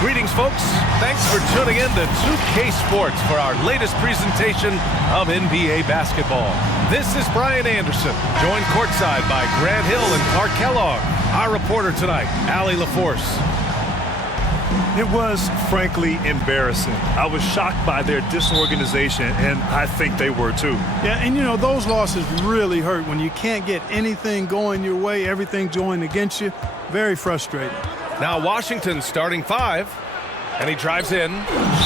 Greetings, folks. Thanks for tuning in to 2K Sports for our latest presentation of NBA basketball. This is Brian Anderson, joined courtside by Grant Hill and Clark Kellogg. Our reporter tonight, Allie LaForce. It was, frankly, embarrassing. I was shocked by their disorganization, and I think they were too. Yeah, and you know, those losses really hurt when you can't get anything going your way, everything's going against you. Very frustrating. Now Washington starting five, and he drives in.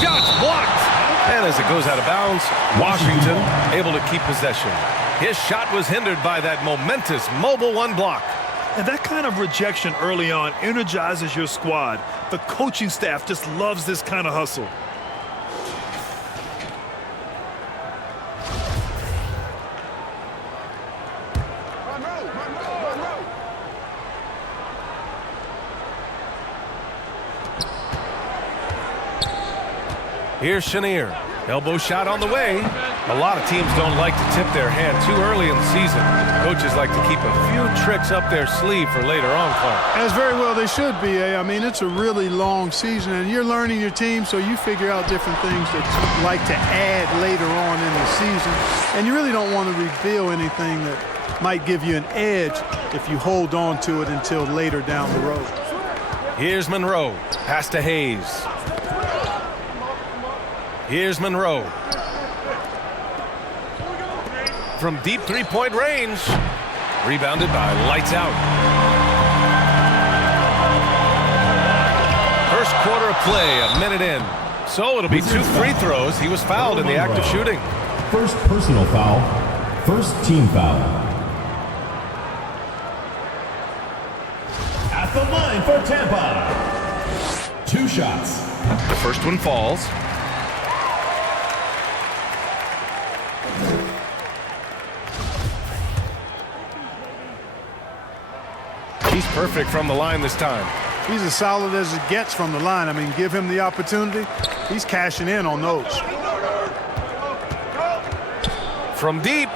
Shots blocked! And as it goes out of bounds, Washington able to keep possession. His shot was hindered by that momentous mobile one block. And that kind of rejection early on energizes your squad. The coaching staff just loves this kind of hustle. Here's Chenier. Elbow shot on the way. A lot of teams don't like to tip their hand too early in the season. Coaches like to keep a few tricks up their sleeve for later on, Clark. As very well they should be. I mean, it's a really long season, and you're learning your team, so you figure out different things that you like to add later on in the season. And you really don't want to reveal anything that might give you an edge if you hold on to it until later down the road. Here's Monroe. Pass to Hayes. Here's Monroe. From deep three-point range. Rebounded by Lights Out. First quarter of play, a minute in. So it'll be two free throws. He was fouled in the act of shooting. First personal foul. First team foul. At the line for Tampa. Two shots. The first one falls. He's perfect from the line this time. He's as solid as it gets from the line. I mean, give him the opportunity. He's cashing in on those. From deep.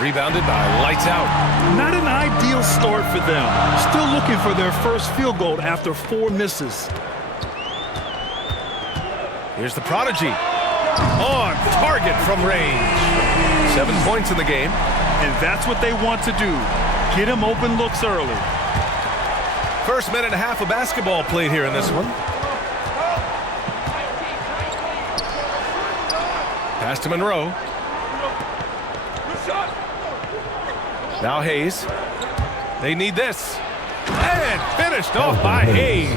Rebounded by Lights Out. Not an ideal start for them. Still looking for their first field goal after 4 misses. Here's the prodigy. On target from range. 7 points in the game. And that's what they want to do. Get him open looks early. First minute and a half of basketball played here in this one. Pass to Monroe. Now Hayes. They need this. And finished off by Hayes.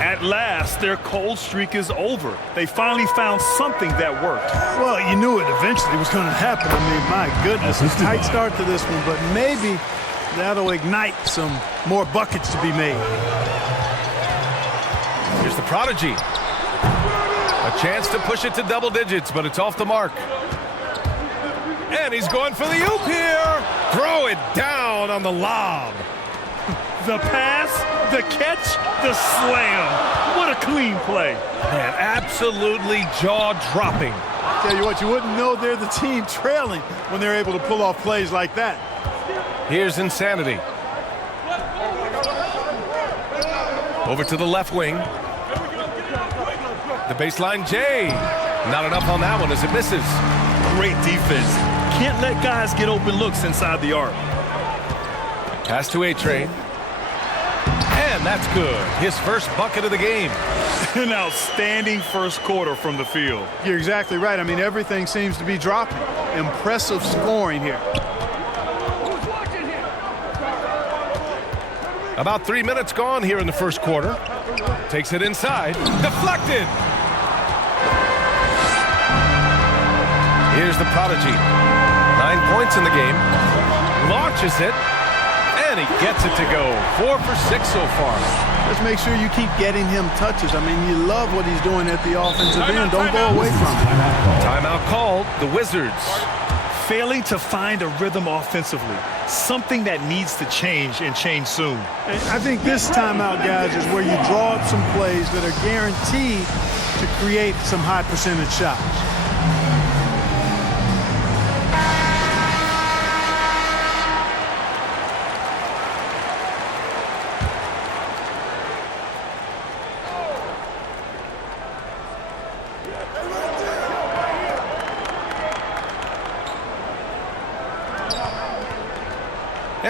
At last, their cold streak is over. They finally found something that worked. Well, you knew it eventually was going to happen. I mean, my goodness, a tight start to this one, but maybe that'll ignite some more buckets to be made. Here's the prodigy. A chance to push it to double digits, but it's off the mark. And he's going for the oop here. Throw it down on the lob. The pass, the catch, the slam. What a clean play. Man, absolutely jaw-dropping. Tell you what, you wouldn't know they're the team trailing when they're able to pull off plays like that. Here's Insanity. Over to the left wing. The baseline J. Not enough on that one as it misses. Great defense. Can't let guys get open looks inside the arc. Pass to A-Train. And that's good. His first bucket of the game. An outstanding first quarter from the field. You're exactly right. I mean, everything seems to be dropping. Impressive scoring here. About 3 minutes gone here in the first quarter. Takes it inside. Deflected. Here's the prodigy. 9 points in the game. Launches it. And he gets it to go. 4 for 6 so far. Let's make sure you keep getting him touches. I mean, you love what he's doing at the offensive end. Don't go away from it. Timeout called. The Wizards. Failing to find a rhythm offensively. Something that needs to change and change soon. And I think this timeout, guys, is where you draw up some plays that are guaranteed to create some high percentage shots.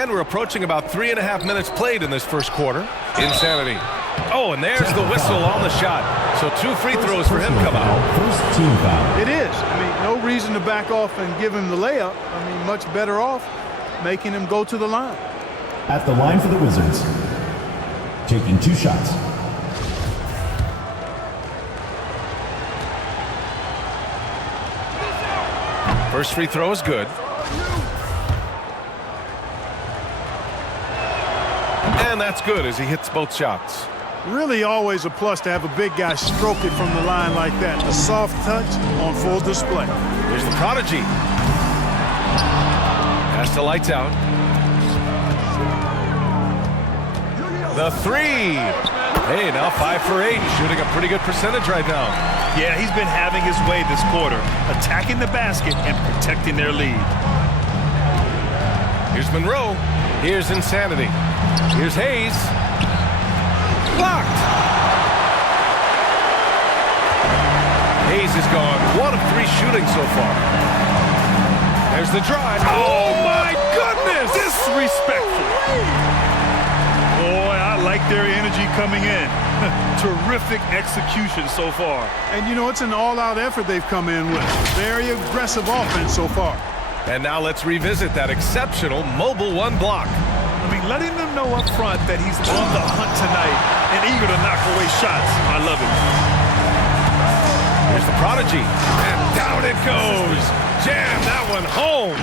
And we're approaching about 3.5 minutes played in this first quarter. Insanity. Oh, and there's the whistle on the shot. So 2 free throws for him come out. First team foul. It is. I mean, no reason to back off and give him the layup. I mean, much better off making him go to the line. At the line for the Wizards. Taking 2 shots. First free throw is good. And that's good as he hits both shots. Really always a plus to have a big guy stroke it from the line like that. A soft touch on full display. Here's the prodigy. Pass to Lights Out. The 3. Hey, now 5 for 8. Shooting a pretty good percentage right now. Yeah, he's been having his way this quarter, attacking the basket and protecting their lead. Here's Monroe. Here's Insanity. Here's Hayes. Blocked. Hayes is gone. 1 of 3 shooting so far. There's the drive. Oh, my goodness! Disrespectful. Boy, I like their energy coming in. Terrific execution so far. And, you know, it's an all-out effort they've come in with. Very aggressive offense so far. And now let's revisit that exceptional mobile 1 block. I mean, letting them know up front that he's on the hunt tonight and eager to knock away shots. I love it. Here's the prodigy. And down it goes. Jam that one home.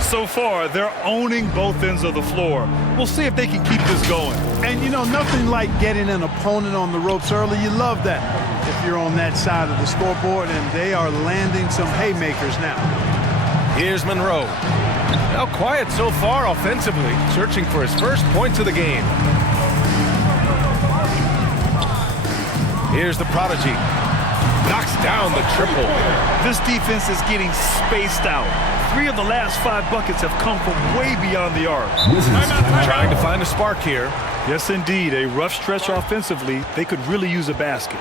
So far, they're owning both ends of the floor. We'll see if they can keep this going. And, you know, nothing like getting an opponent on the ropes early. You love that if you're on that side of the scoreboard, and they are landing some haymakers now. Here's Monroe. Now quiet so far offensively, searching for his first points of the game. Here's the prodigy. Knocks down the triple. This defense is getting spaced out. 3 of the last 5 buckets have come from way beyond the arc. Trying to find a spark here. Yes, indeed. A rough stretch offensively. They could really use a basket.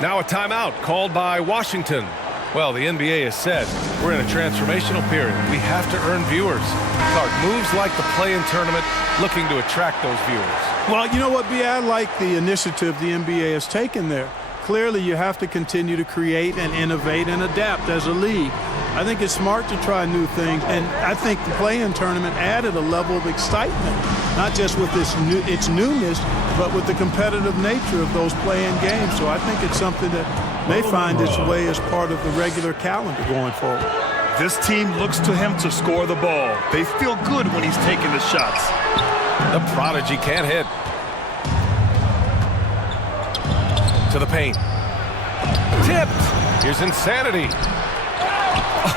Now a timeout called by Washington. Well, the NBA has said we're in a transformational period. We have to earn viewers. Clark, moves like the play-in tournament looking to attract those viewers. Well, you know what, B? I like the initiative the NBA has taken there. Clearly, you have to continue to create and innovate and adapt as a league. I think it's smart to try new things, and I think the play-in tournament added a level of excitement, not just with its newness, but with the competitive nature of those play-in games. So I think it's something that may find its way as part of the regular calendar going forward. This team looks to him to score the ball. They feel good when he's taking the shots. The prodigy can't hit. To the paint. Tipped. Here's Insanity.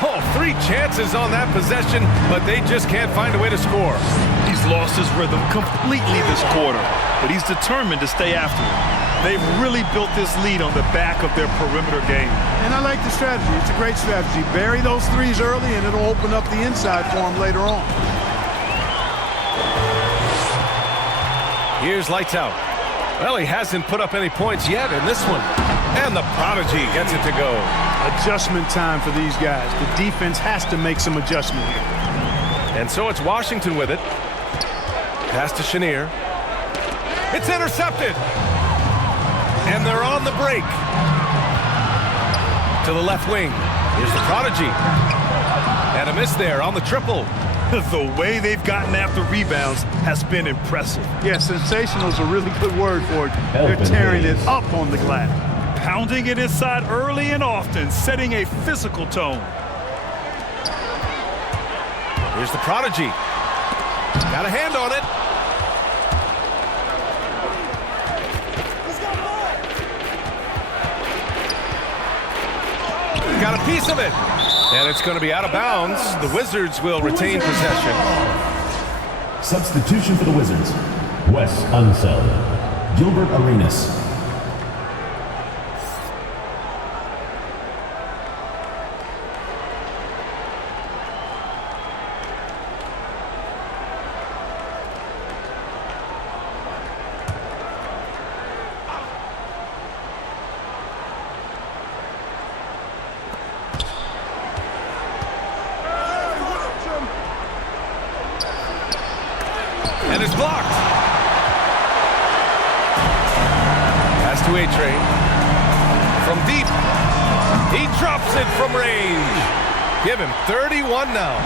Oh, 3 chances on that possession, but they just can't find a way to score. He's lost his rhythm completely this quarter, but he's determined to stay after it. They've really built this lead on the back of their perimeter game. And I like the strategy. It's a great strategy. Bury those 3s early, and it'll open up the inside for them later on. Here's Lights Out. Well, he hasn't put up any points yet in this one. And the prodigy gets it to go. Adjustment time for these guys. The defense has to make some adjustment here. And so it's Washington with it. Pass to Chenier. It's intercepted. And they're on the break. To the left wing. Here's the prodigy. And a miss there on the triple. The way they've gotten after rebounds has been impressive. Yeah, sensational is a really good word for it. They're tearing it up on the glass. Pounding it inside early and often, setting a physical tone. Here's the prodigy. Got a hand on it. Got a piece of it. And it's going to be out of bounds. The Wizards will retain possession. Substitution for the Wizards. Wes Unseld. Gilbert Arenas. is blocked. Pass to A-Train. From deep. He drops it from range. Give him 31 now.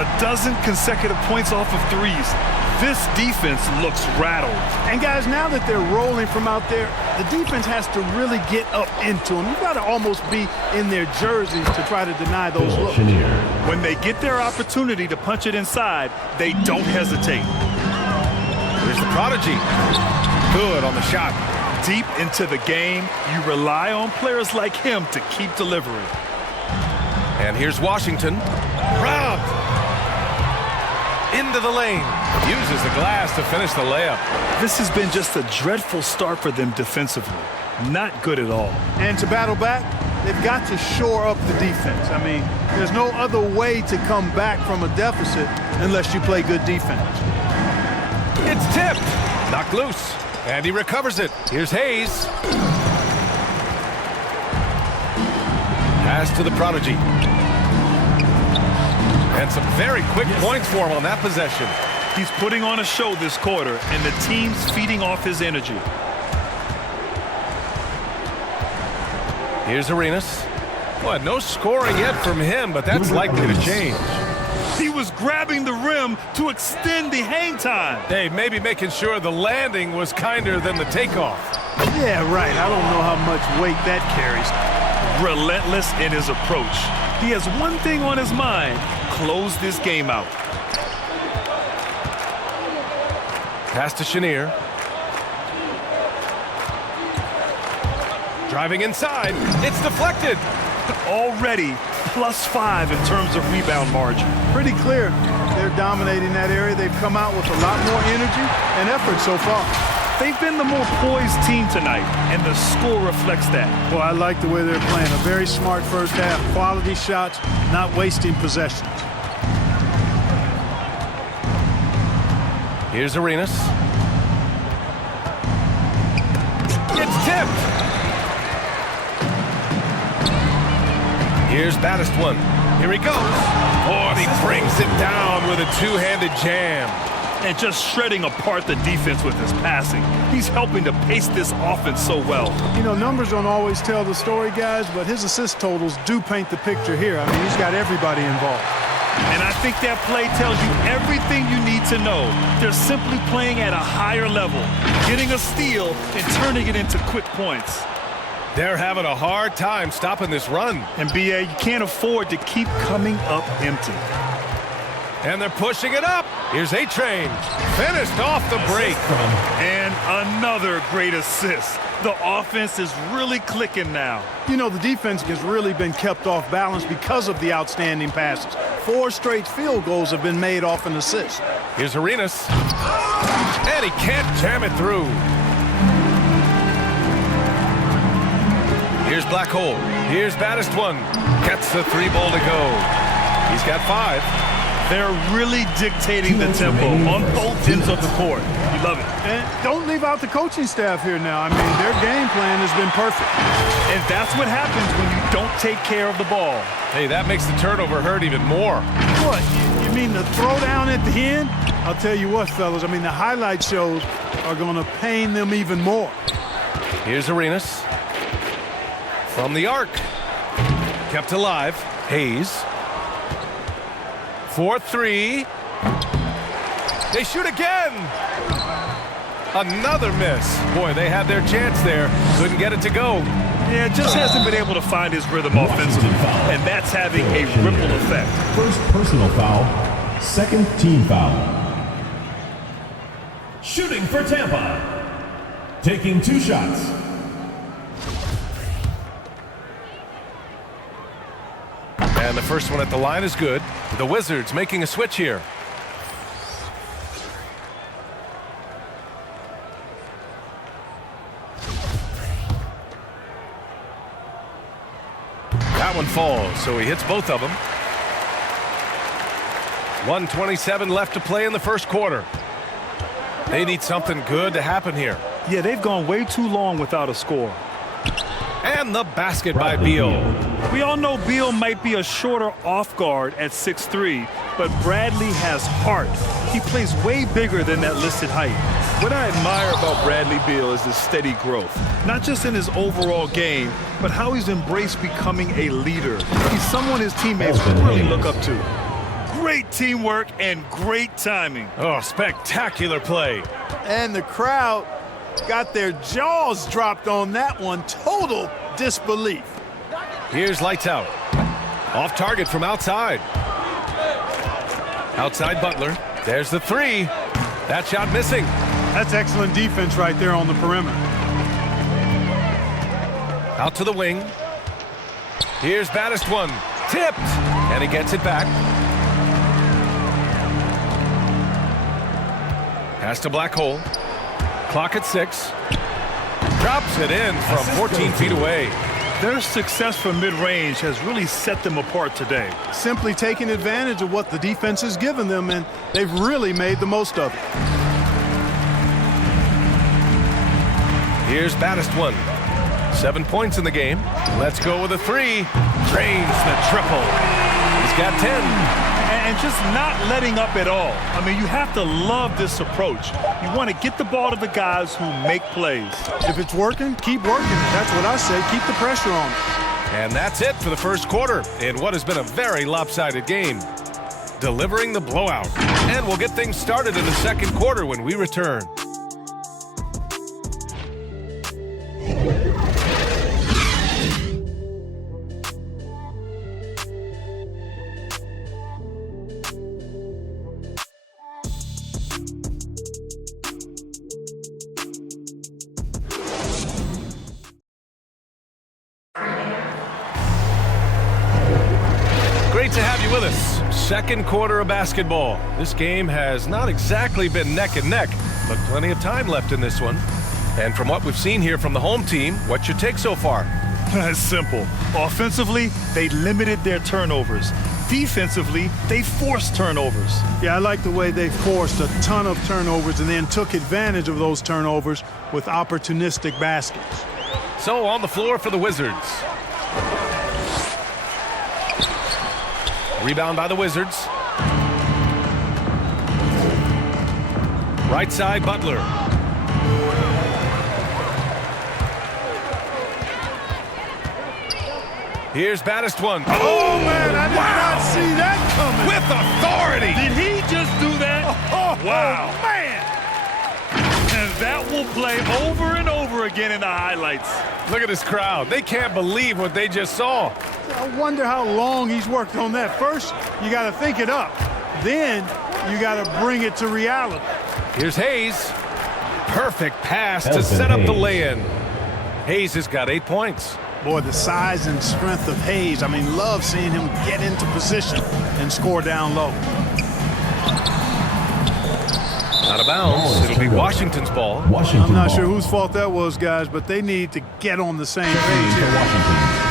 A dozen consecutive points off of threes. This defense looks rattled. And guys, now that they're rolling from out there, the defense has to really get up into them. You've got to almost be in their jerseys to try to deny those looks. When they get their opportunity to punch it inside, they don't hesitate. Here's the prodigy. Good on the shot. Deep into the game, you rely on players like him to keep delivering. And here's Washington. Robbed. Into the lane. Uses the glass to finish the layup. This has been just a dreadful start for them defensively. Not good at all. And to battle back, they've got to shore up the defense. I mean, there's no other way to come back from a deficit unless you play good defense. It's tipped. Knocked loose. And he recovers it. Here's Hayes. Pass to the prodigy. And some very quick points for him on that possession. He's putting on a show this quarter, and the team's feeding off his energy. Here's Arenas. Well, no scoring yet from him, but that's likely to change. He was grabbing the rim to extend the hang time. Hey, maybe making sure the landing was kinder than the takeoff. Yeah, right. I don't know how much weight that carries. Relentless in his approach. He has one thing on his mind: close this game out. Pass to Chenier. Driving inside. It's deflected. Already +5 in terms of rebound margin. Pretty clear. They're dominating that area. They've come out with a lot more energy and effort so far. They've been the more poised team tonight, and the score reflects that. Well, I like the way they're playing. A very smart first half. Quality shots, not wasting possessions. Here's Arenas. It's tipped. Here's Baddest one. Here he goes. Oh, and he brings it down with a two-handed jam. And just shredding apart the defense with his passing. He's helping to pace this offense so well. You know, numbers don't always tell the story, guys, but his assist totals do paint the picture here. I mean, he's got everybody involved. And I think that play tells you everything you need to know. They're simply playing at a higher level, getting a steal and turning it into quick points. They're having a hard time stopping this run. And B.A., you can't afford to keep coming up empty. And they're pushing it up. Here's A-Train. Finished off the break. And another great assist. The offense is really clicking now. You know, the defense has really been kept off balance because of the outstanding passes. 4 straight field goals have been made off an assist. Here's Arenas. And he can't jam it through. Here's Black Hole. Here's Baddest one. Gets the 3-ball to go. He's got 5. They're really dictating the tempo on both ends of the court. You love it. And don't leave out the coaching staff here now. I mean, their game plan has been perfect. And that's what happens when you don't take care of the ball. Hey, that makes the turnover hurt even more. What? You mean the throwdown at the end? I'll tell you what, fellas. I mean, the highlight shows are going to pain them even more. Here's Arenas. From the arc. Kept alive. Hayes. 4-3. They shoot again. Another miss. Boy, they had their chance there. Couldn't get it to go. Yeah, just hasn't been able to find his rhythm offensively. And that's having a ripple effect. First personal foul, second team foul. Shooting for Tampa. Taking 2 shots. And the first one at the line is good. The Wizards making a switch here. That one falls, so he hits both of them. 1:27 left to play in the first quarter. They need something good to happen here. Yeah, they've gone way too long without a score. And the basket by Beal. We all know Beal might be a shorter off guard at 6'3", but Bradley has heart. He plays way bigger than that listed height. What I admire about Bradley Beal is his steady growth, not just in his overall game, but how he's embraced becoming a leader. He's someone his teammates really look up to. Great teamwork and great timing. Oh, spectacular play. And the crowd got their jaws dropped on that one. Total disbelief. Here's lights out. Off target from outside. Outside Butler. There's the three. That shot missing. That's excellent defense right there on the perimeter. Out to the wing. Here's Baddest one. Tipped. And he gets it back. Pass to Black Hole. Clock at 6. Drops it in from 14 feet away. Their success from mid-range has really set them apart today. Simply taking advantage of what the defense has given them, and they've really made the most of it. Here's Baddest one. 7 points in the game. Let's go with a three. Drains the triple. He's got 10. And just not letting up at all. I mean, you have to love this approach. You want to get the ball to the guys who make plays. If it's working, keep working it. That's what I say. Keep the pressure on it. And that's it for the first quarter in what has been a very lopsided game. Delivering the blowout. And we'll get things started in the second quarter when we return. Great to have you with us. Second quarter of basketball. This game has not exactly been neck and neck, but plenty of time left in this one. And from what we've seen here from the home team, what's your take so far? It's simple. Offensively, they limited their turnovers. Defensively, they forced turnovers. Yeah, I like the way they forced a ton of turnovers and then took advantage of those turnovers with opportunistic baskets. So on the floor for the Wizards. Rebound by the Wizards. Right side, Butler. Here's Baddest one. Oh, man, I did not see that coming. With authority. Did he just do that? Wow. Man. And that will play over and over again in the highlights. Look at this crowd. They can't believe what they just saw. I wonder how long he's worked on that. First, you got to think it up. Then you got to bring it to reality. Here's Hayes. Perfect pass to set up the lay-in. Hayes has got 8 points. Boy, the size and strength of Hayes. I mean, love seeing him get into position and score down low. Out of bounds. It'll be Washington's ball. I'm not sure whose fault that was, guys, but they need to get on the same page here. Washington.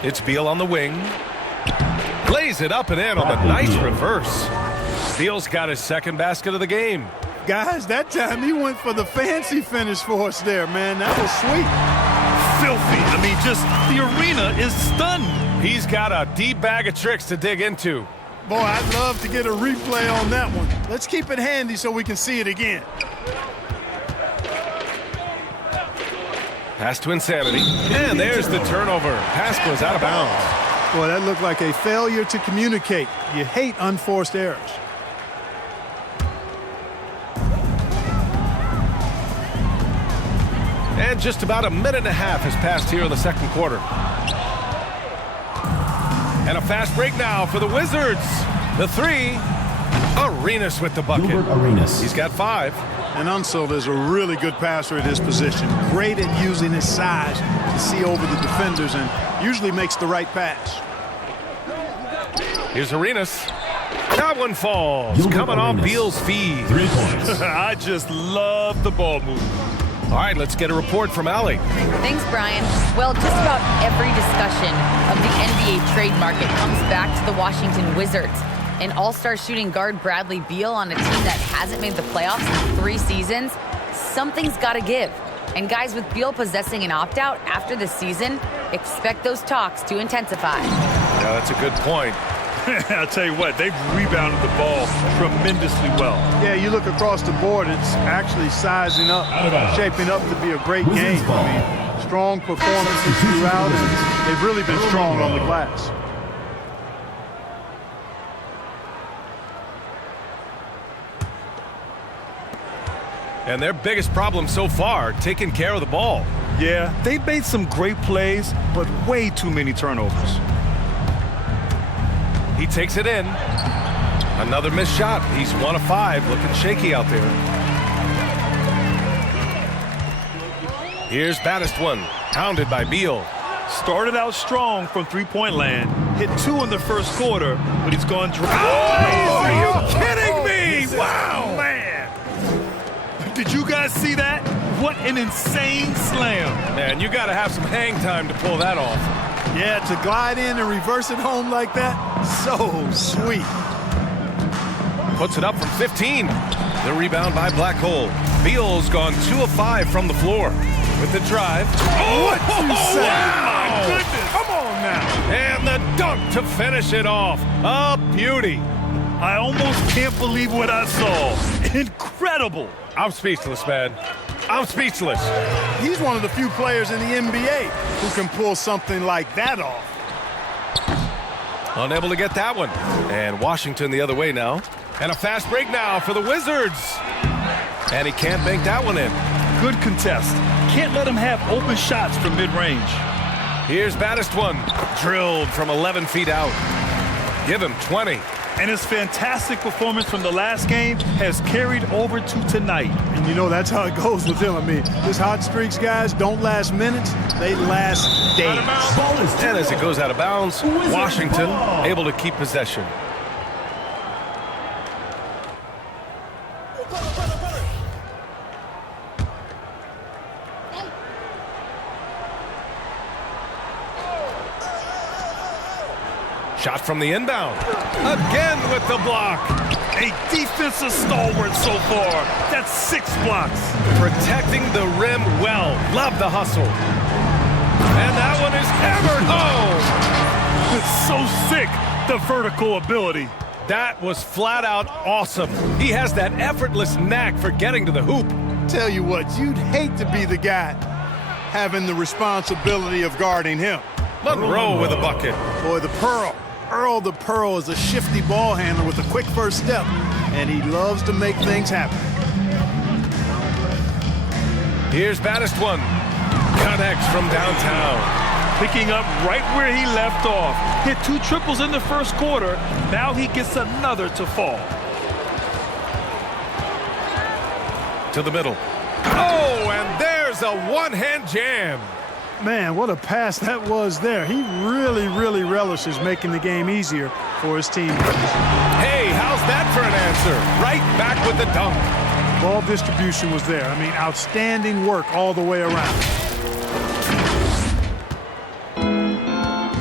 It's Beal on the wing. Lays it up and in on the nice reverse. Beal's got his second basket of the game. Guys, that time he went for the fancy finish for us there, man. That was sweet. Filthy. I mean, just the arena is stunned. He's got a deep bag of tricks to dig into. Boy, I'd love to get a replay on that one. Let's keep it handy so we can see it again. Pass to Insanity. And there's the turnover. Pass goes out of bounds. Boy, that looked like a failure to communicate. You hate unforced errors. And just about a minute and a half has passed here in the second quarter. And a fast break now for the Wizards. The three. Arenas with the bucket. He's got 5. And Unseld is a really good passer at his position. Great at using his size to see over the defenders and usually makes the right pass. Here's Arenas. That one falls. Coming off Beal's feed. 3 points. I just love the ball move. All right, let's get a report from Allie. Thanks, Brian. Well, just about every discussion of the NBA trade market comes back to the Washington Wizards. An all-star shooting guard Bradley Beal on a team that hasn't made the playoffs in 3 seasons. Something's got to give. And guys, with Beal possessing an opt-out after the season, expect those talks to intensify. Yeah, that's a good point. I'll tell you what, they've rebounded the ball tremendously well. Yeah, you look across the board, it's actually sizing up, shaping up to be a great game. I mean, strong performances throughout, and they've really been strong on the glass. And their biggest problem so far, taking care of the ball. Yeah, they've made some great plays, but way too many turnovers. He takes it in. Another missed shot. He's 1 of 5, looking shaky out there. Here's Baddest one, pounded by Beal. Started out strong from three-point land, hit 2 in the first quarter, but he's gone dry. Oh, are you kidding me? Wow, man. Did you guys see that? What an insane slam. Man, you got to have some hang time to pull that off. Yeah, to glide in and reverse it home like that, so sweet. Puts it up from 15. The rebound by Black Hole. Beal's gone 2 of 5 from the floor. With the drive. Oh, what you say? Wow. My goodness. Come on now. And the dunk to finish it off. A beauty. I almost can't believe what I saw. Incredible. I'm speechless, man. I'm speechless. He's one of the few players in the NBA who can pull something like that off. Unable to get that one. And Washington the other way now. And a fast break now for the Wizards. And he can't bank that one in. Good contest. Can't let him have open shots from mid-range. Here's Baddest one. Drilled from 11 feet out. Give him 20. And his fantastic performance from the last game has carried over to tonight. And you know, that's how it goes with him. I mean, his hot streaks, guys, don't last minutes. They last days. And as it goes out of bounds, Washington able to keep possession. Shot from the inbound. Again with the block. A defensive stalwart so far. That's 6 blocks. Protecting the rim well. Love the hustle. And that one is hammered home. It's so sick, the vertical ability. That was flat out awesome. He has that effortless knack for getting to the hoop. Tell you what, you'd hate to be the guy having the responsibility of guarding him. Monroe with a bucket. Boy, the Pearl. Earl the Pearl is a shifty ball handler with a quick first step, and he loves to make things happen. Here's Baddest one. Connects from downtown. Picking up right where he left off. Hit 2 triples in the first quarter. Now he gets another to fall. To the middle. Oh, and there's a one-hand jam. Man, what a pass that was there. He really, really relishes making the game easier for his team. Hey, how's that for an answer? Right back with the dunk. Ball distribution was there. I mean, outstanding work all the way around.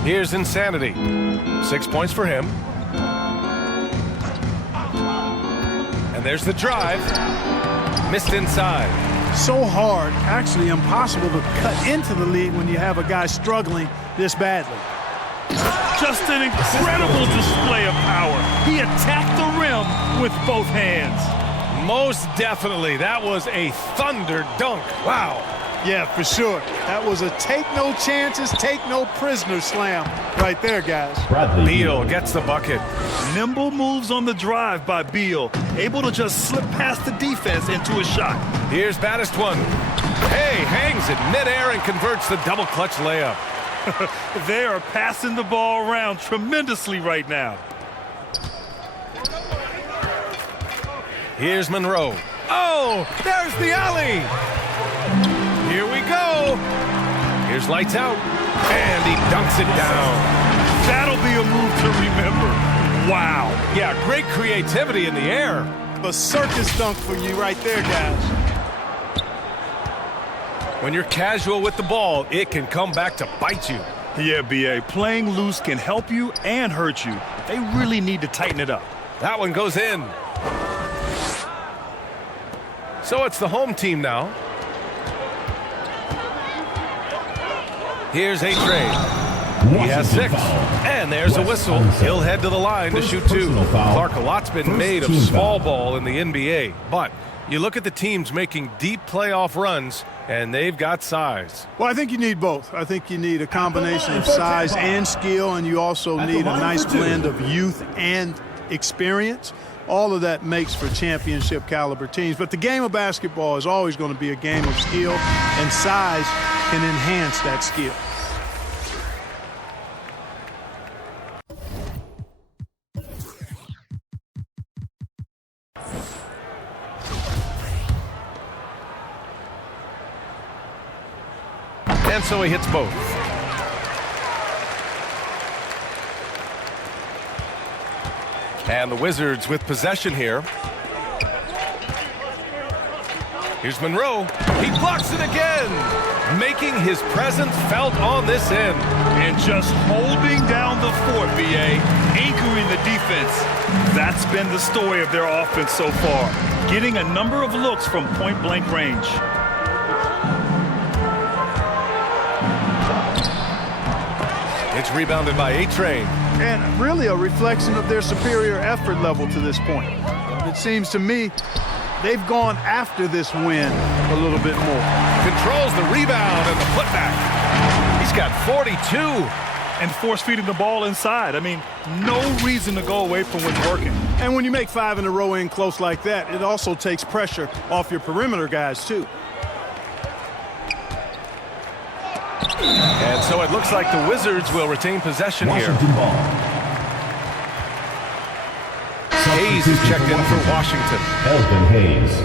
Here's Insanity. 6 points for him. And there's the drive. Missed inside. So hard, actually impossible to cut into the lead when you have a guy struggling this badly. Just an incredible display of power. He attacked the rim with both hands. Most definitely. That was a thunder dunk. Wow. Yeah, for sure. That was a take no chances, take no prisoners slam right there, guys. Beal gets the bucket. Nimble moves on the drive by Beal, able to just slip past the defense into a shot. Here's Baddest one. Hey, hangs it midair and converts the double clutch layup. They are passing the ball around tremendously right now. Here's Monroe. Oh, there's the alley. Here we go. Here's lights out. And he dunks it down. That'll be a move to remember. Wow. Yeah, great creativity in the air. A circus dunk for you right there, guys. When you're casual with the ball, it can come back to bite you. Yeah, B.A. Playing loose can help you and hurt you. They really need to tighten it up. That one goes in. So it's the home team now. Here's A-Train. He has 6. And there's a whistle. He'll head to the line to shoot 2. Clark, a lot's been made of small ball in the NBA. But you look at the teams making deep playoff runs, and they've got size. Well, I think you need both. I think you need a combination of size and skill, and you also need a nice blend of youth and experience. All of that makes for championship caliber teams. But the game of basketball is always going to be a game of skill, and size can enhance that skill. And so he hits both. And the Wizards with possession here. Here's Monroe. He blocks it again, making his presence felt on this end. And just holding down the fort, B.A., anchoring the defense. That's been the story of their offense so far, getting a number of looks from point-blank range. It's rebounded by A-Train. And really a reflection of their superior effort level to this point. It seems to me they've gone after this win a little bit more. Controls the rebound and the putback. He's got 42. And force-feeding the ball inside. I mean, no reason to go away from what's working. And when you make 5 in a row in close like that, it also takes pressure off your perimeter guys, too. And so it looks like the Wizards will retain possession here. Hayes is checked in for Washington. Elvin Hayes.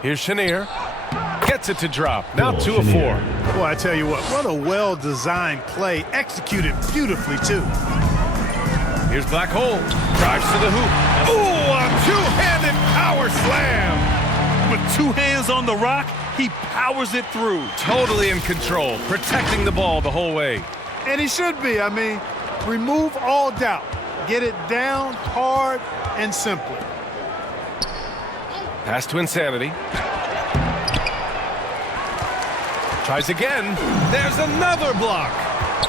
Here's Chenier. Gets it to drop. Now 2 of 4. Boy, I tell you what a well-designed play. Executed beautifully, too. Here's Black Hole. Drives to the hoop. Ooh, a two-handed power slam. With 2 hands on the rock, he powers it through. Totally in control, protecting the ball the whole way. And he should be. I mean, remove all doubt. Get it down hard and simply. Pass to Insanity. Tries again. There's another block.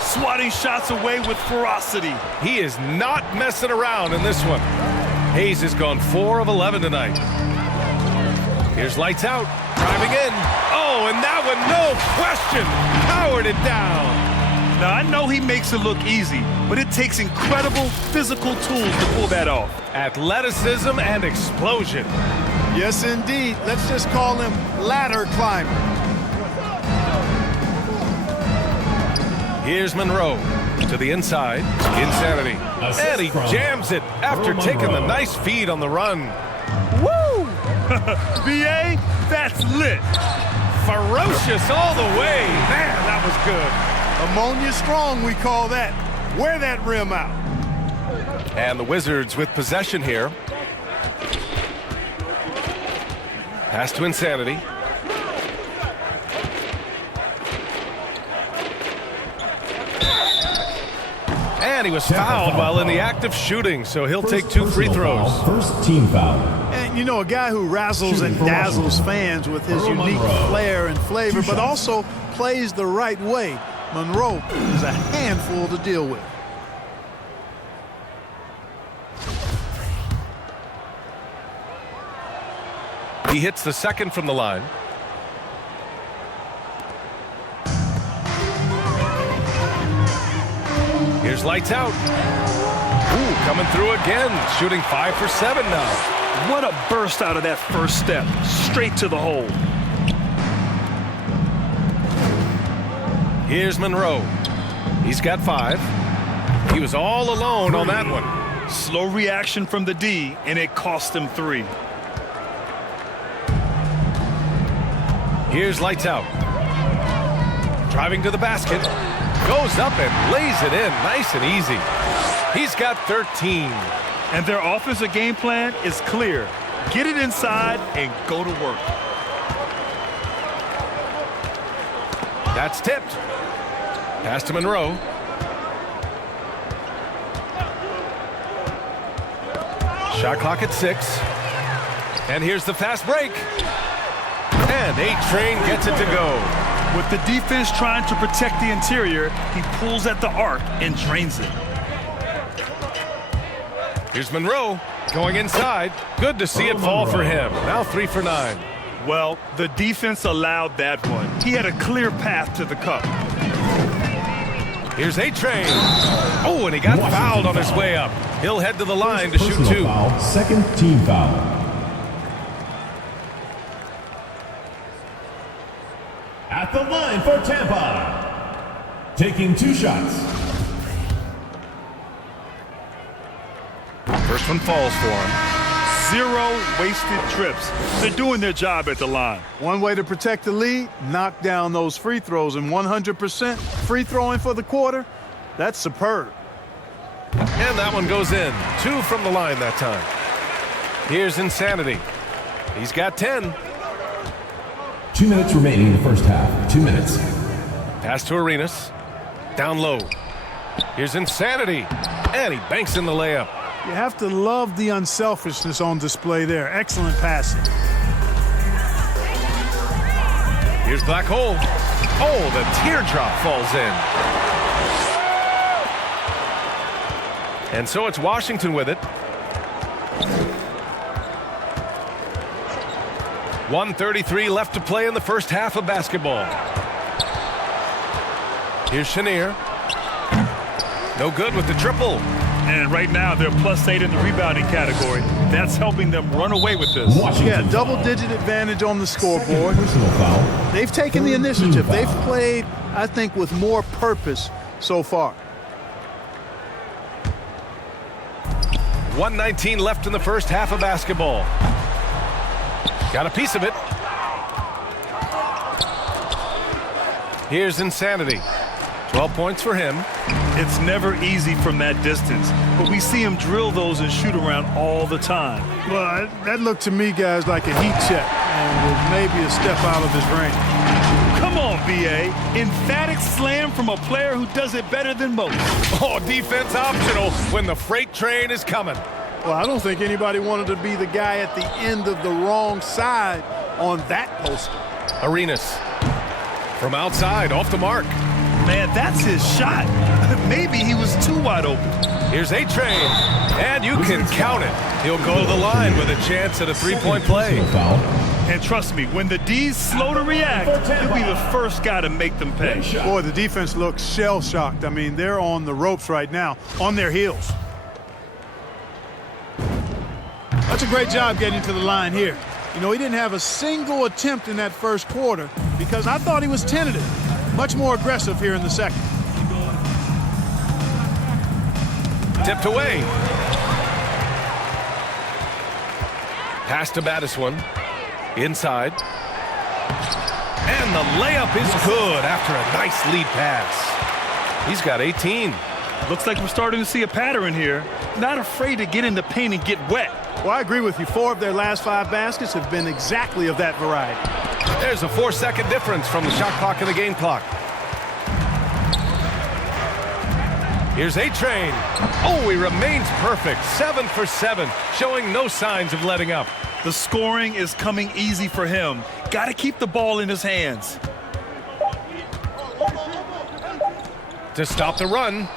Swatting shots away with ferocity. He is not messing around in this one. Hayes has gone 4 of 11 tonight. Here's Lights Out. Driving in. Oh, and that one, no question, powered it down. Now, I know he makes it look easy, but it takes incredible physical tools to pull that off. Athleticism and explosion. Yes, indeed. Let's just call him ladder climber. Here's Monroe to the inside. Insanity. And he jams it after taking the nice feed on the run. Woo! B.A., that's lit. Ferocious all the way. Man, that was good. Ammonia strong, we call that. Wear that rim out. And the Wizards with possession here. Pass to Insanity. And he was fouled while in the act of shooting, so he'll take 2 free throws. First team foul. And, you know, a guy who razzles and dazzles fans with his unique flair and flavor, but also plays the right way. Monroe is a handful to deal with. He hits the second from the line. Here's Lights Out. Ooh, coming through again, shooting 5 for 7 now. What a burst out of that first step, straight to the hole. Here's Monroe. He's got 5. He was all alone on that one. Slow reaction from the D, and it cost him 3. Here's lights out. Driving to the basket. Goes up and lays it in nice and easy. He's got 13. And their offensive game plan is clear. Get it inside and go to work. That's tipped. Pass to Monroe. Shot clock at 6. And here's the fast break. And A-Train gets it to go. With the defense trying to protect the interior, he pulls at the arc and drains it. Here's Monroe going inside. Good to see it fall for him. Now 3 for 9. Well, the defense allowed that one. He had a clear path to the cup. Here's A-Train. Oh, and he got fouled on his way up. He'll head to the line to shoot 2. Foul, second team foul. At the line for Tampa. Taking 2 shots. First one falls for him. 0 wasted trips. They're doing their job at the line. One way to protect the lead, knock down those free throws, and 100% free throwing for the quarter, that's superb. And that one goes in. 2 from the line that time. Here's Insanity. He's got 10. 2 minutes remaining in the first half. 2 minutes. Pass to Arenas. Down low. Here's Insanity. And he banks in the layup. You have to love the unselfishness on display there. Excellent passing. Here's Black Hole. Oh, the teardrop falls in. And so it's Washington with it. 1:33 left to play in the first half of basketball. Here's Chenier. No good with the triple. And right now, they're +8 in the rebounding category. That's helping them run away with this. Yeah, double-digit advantage on the scoreboard. Personal foul. They've taken the initiative. They've played, I think, with more purpose so far. 1:19 left in the first half of basketball. Got a piece of it. Here's Insanity. 12 points for him. It's never easy from that distance, but we see him drill those and shoot around all the time. Well, that looked to me, guys, like a heat check and was maybe a step out of his range. Come on, B.A. Emphatic slam from a player who does it better than most. Oh, defense optional when the freight train is coming. Well, I don't think anybody wanted to be the guy at the end of the wrong side on that poster. Arenas. From outside, off the mark. Man, that's his shot. Maybe he was too wide open. Here's A-Train. And you can count it. He'll go to the line with a chance at a three-point play. And trust me, when the D's slow to react, he'll be the first guy to make them pay. Boy, the defense looks shell-shocked. I mean, they're on the ropes right now, on their heels. That's a great job getting to the line here. You know, he didn't have a single attempt in that first quarter because I thought he was tentative. Much more aggressive here in the second. Tipped away. Pass to Battiswan. Inside. And the layup is good after a nice lead pass. He's got 18. Looks like we're starting to see a pattern here. Not afraid to get in the paint and get wet. Well, I agree with you. 4 of their last 5 baskets have been exactly of that variety. There's a 4-second difference from the shot clock and the game clock. Here's A-Train. Oh, he remains perfect. 7 for 7, showing no signs of letting up. The scoring is coming easy for him. Got to keep the ball in his hands. To stop the run.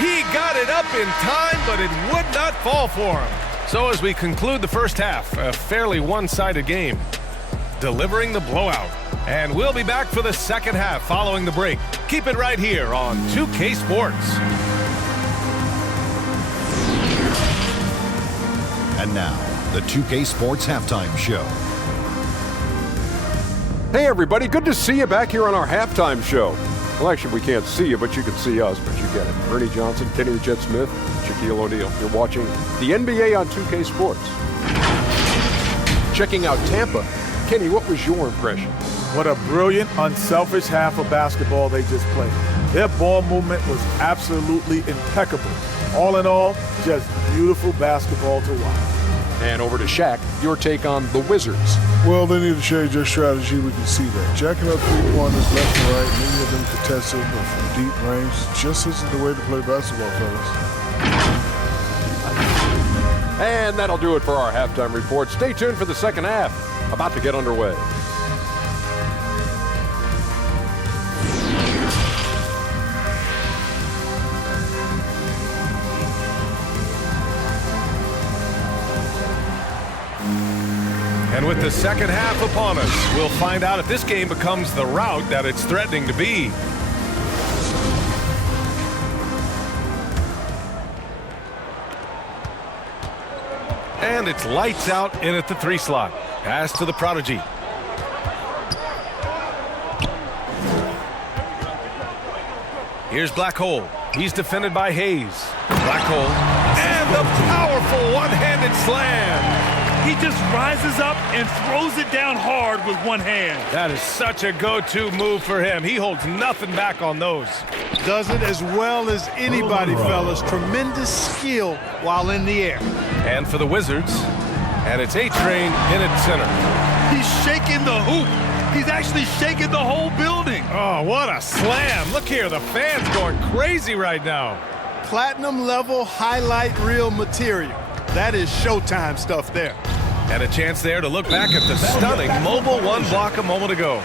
He got it up in time, but it would not fall for him. So as we conclude the first half, a fairly one-sided game, delivering the blowout. And we'll be back for the second half following the break. Keep it right here on 2K Sports. And now, the 2K Sports Halftime Show. Hey everybody, good to see you back here on our halftime show. Well, actually, we can't see you, but you can see us, but you get it. Ernie Johnson, Kenny the Jet Smith, Shaquille O'Neal. You're watching the NBA on 2K Sports. Checking out Tampa. Kenny, what was your impression? What a brilliant, unselfish half of basketball they just played. Their ball movement was absolutely impeccable. All in all, just beautiful basketball to watch. And over to Shaq, your take on the Wizards. Well, they need to change their strategy. We can see that. Jacking up three-pointers left and right, many of them contested, but from deep range, just isn't the way to play basketball, fellas. And that'll do it for our halftime report. Stay tuned for the second half, about to get underway. And with the second half upon us, we'll find out if this game becomes the rout that it's threatening to be. And it's lights out in at the 3 slot. Pass to the prodigy. Here's Black Hole. He's defended by Hayes. Black Hole. And the powerful one-handed slam. He just rises up and throws it down hard with one hand. That is such a go-to move for him. He holds nothing back on those. Does it as well as anybody, fellas. Tremendous skill while in the air. And for the Wizards, and it's A-Train in at center. He's shaking the hoop. He's actually shaking the whole building. Oh, what a slam. Look here, the fans going crazy right now. Platinum level highlight reel material. That is Showtime stuff there. And a chance there to look back at the stunning mobile one block a moment ago.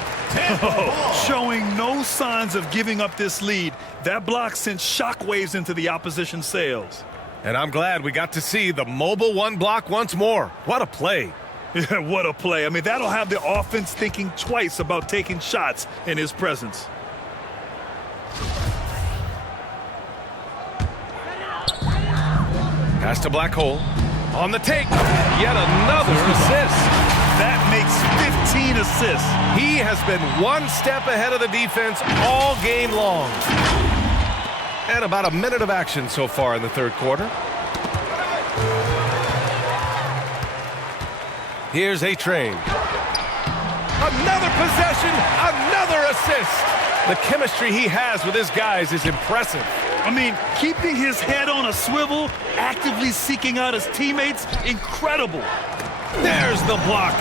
Showing no signs of giving up this lead. That block sent shockwaves into the opposition sails. And I'm glad we got to see the mobile one block once more. What a play. Yeah, what a play. I mean, that'll have the offense thinking twice about taking shots in his presence. Pass to Black Hole. On the take. Yet another assist. That makes 15 assists. He has been one step ahead of the defense all game long. And about a minute of action so far in the third quarter. Here's A-Train. Another possession, another assist. The chemistry he has with his guys is impressive. I mean, keeping his head on a swivel, actively seeking out his teammates, incredible. There's the block.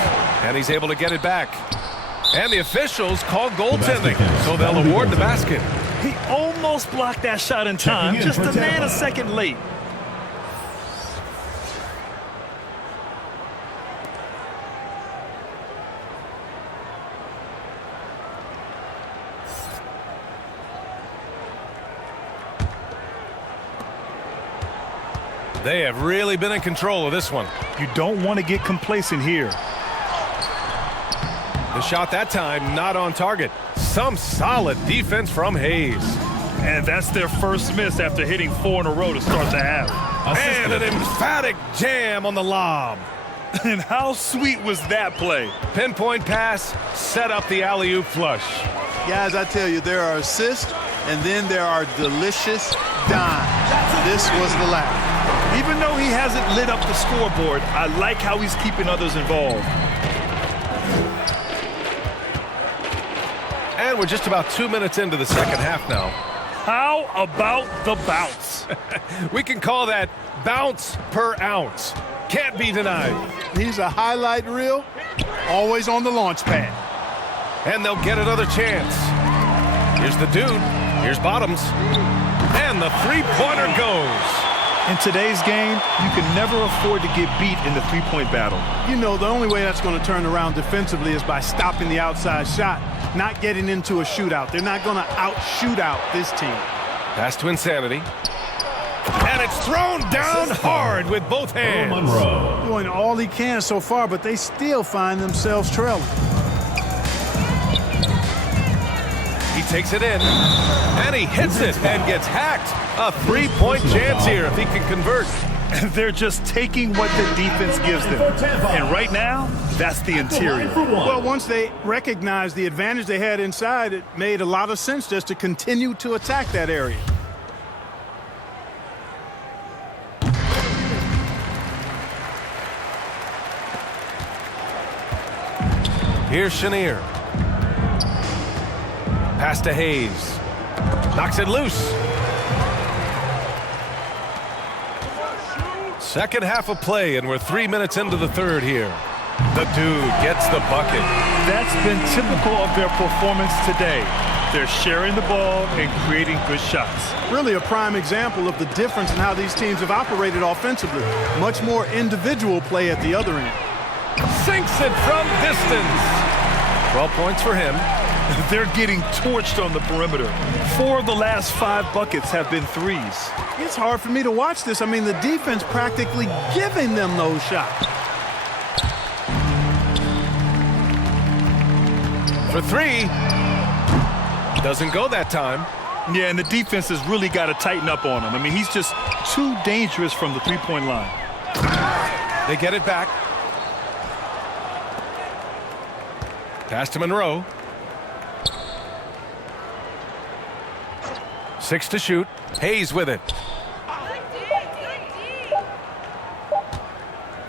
And he's able to get it back. And the officials call goaltending, so they'll award the basket. He almost blocked that shot in time, just a nanosecond late. They have really been in control of this one. You don't want to get complacent here. The shot that time not on target. Some solid defense from Hayes. And that's their first miss after hitting 4 in a row to start the half. And an emphatic jam on the lob. And how sweet was that play? Pinpoint pass, set up the alley-oop flush. Guys, I tell you, there are assists, and then there are delicious dimes. This was the latter. Even though he hasn't lit up the scoreboard, I like how he's keeping others involved. And we're just about 2 minutes into the second half now. How about the bounce? We can call that bounce per ounce. Can't be denied. He's a highlight reel, always on the launch pad. And they'll get another chance. Here's the dude. Here's Bottoms. And the three-pointer goes. In today's game, you can never afford to get beat in the three-point battle. You know, the only way that's going to turn around defensively is by stopping the outside shot, not getting into a shootout. They're not going to out-shoot out this team. Pass to Insanity. And it's thrown down hard with both hands. Monroe. Doing all he can so far, but they still find themselves trailing. He takes it in, and he hits it and gets hacked. A three-point chance here if he can convert. They're just taking what the defense gives them. And right now, that's the interior. Well, once they recognized the advantage they had inside, it made a lot of sense just to continue to attack that area. Here's Chenier. Pass to Hayes. Knocks it loose. Second half of play, and we're 3 minutes into the third here. The dude gets the bucket. That's been typical of their performance today. They're sharing the ball and creating good shots. Really a prime example of the difference in how these teams have operated offensively. Much more individual play at the other end. Sinks it from distance. 12 points for him. They're getting torched on the perimeter. 4 of the last 5 buckets have been threes. It's hard for me to watch this. I mean, the defense practically giving them those shots. For 3. Doesn't go that time. Yeah, and the defense has really got to tighten up on him. I mean, he's just too dangerous from the three-point line. They get it back. Pass to Monroe. 6 to shoot. Hayes with it.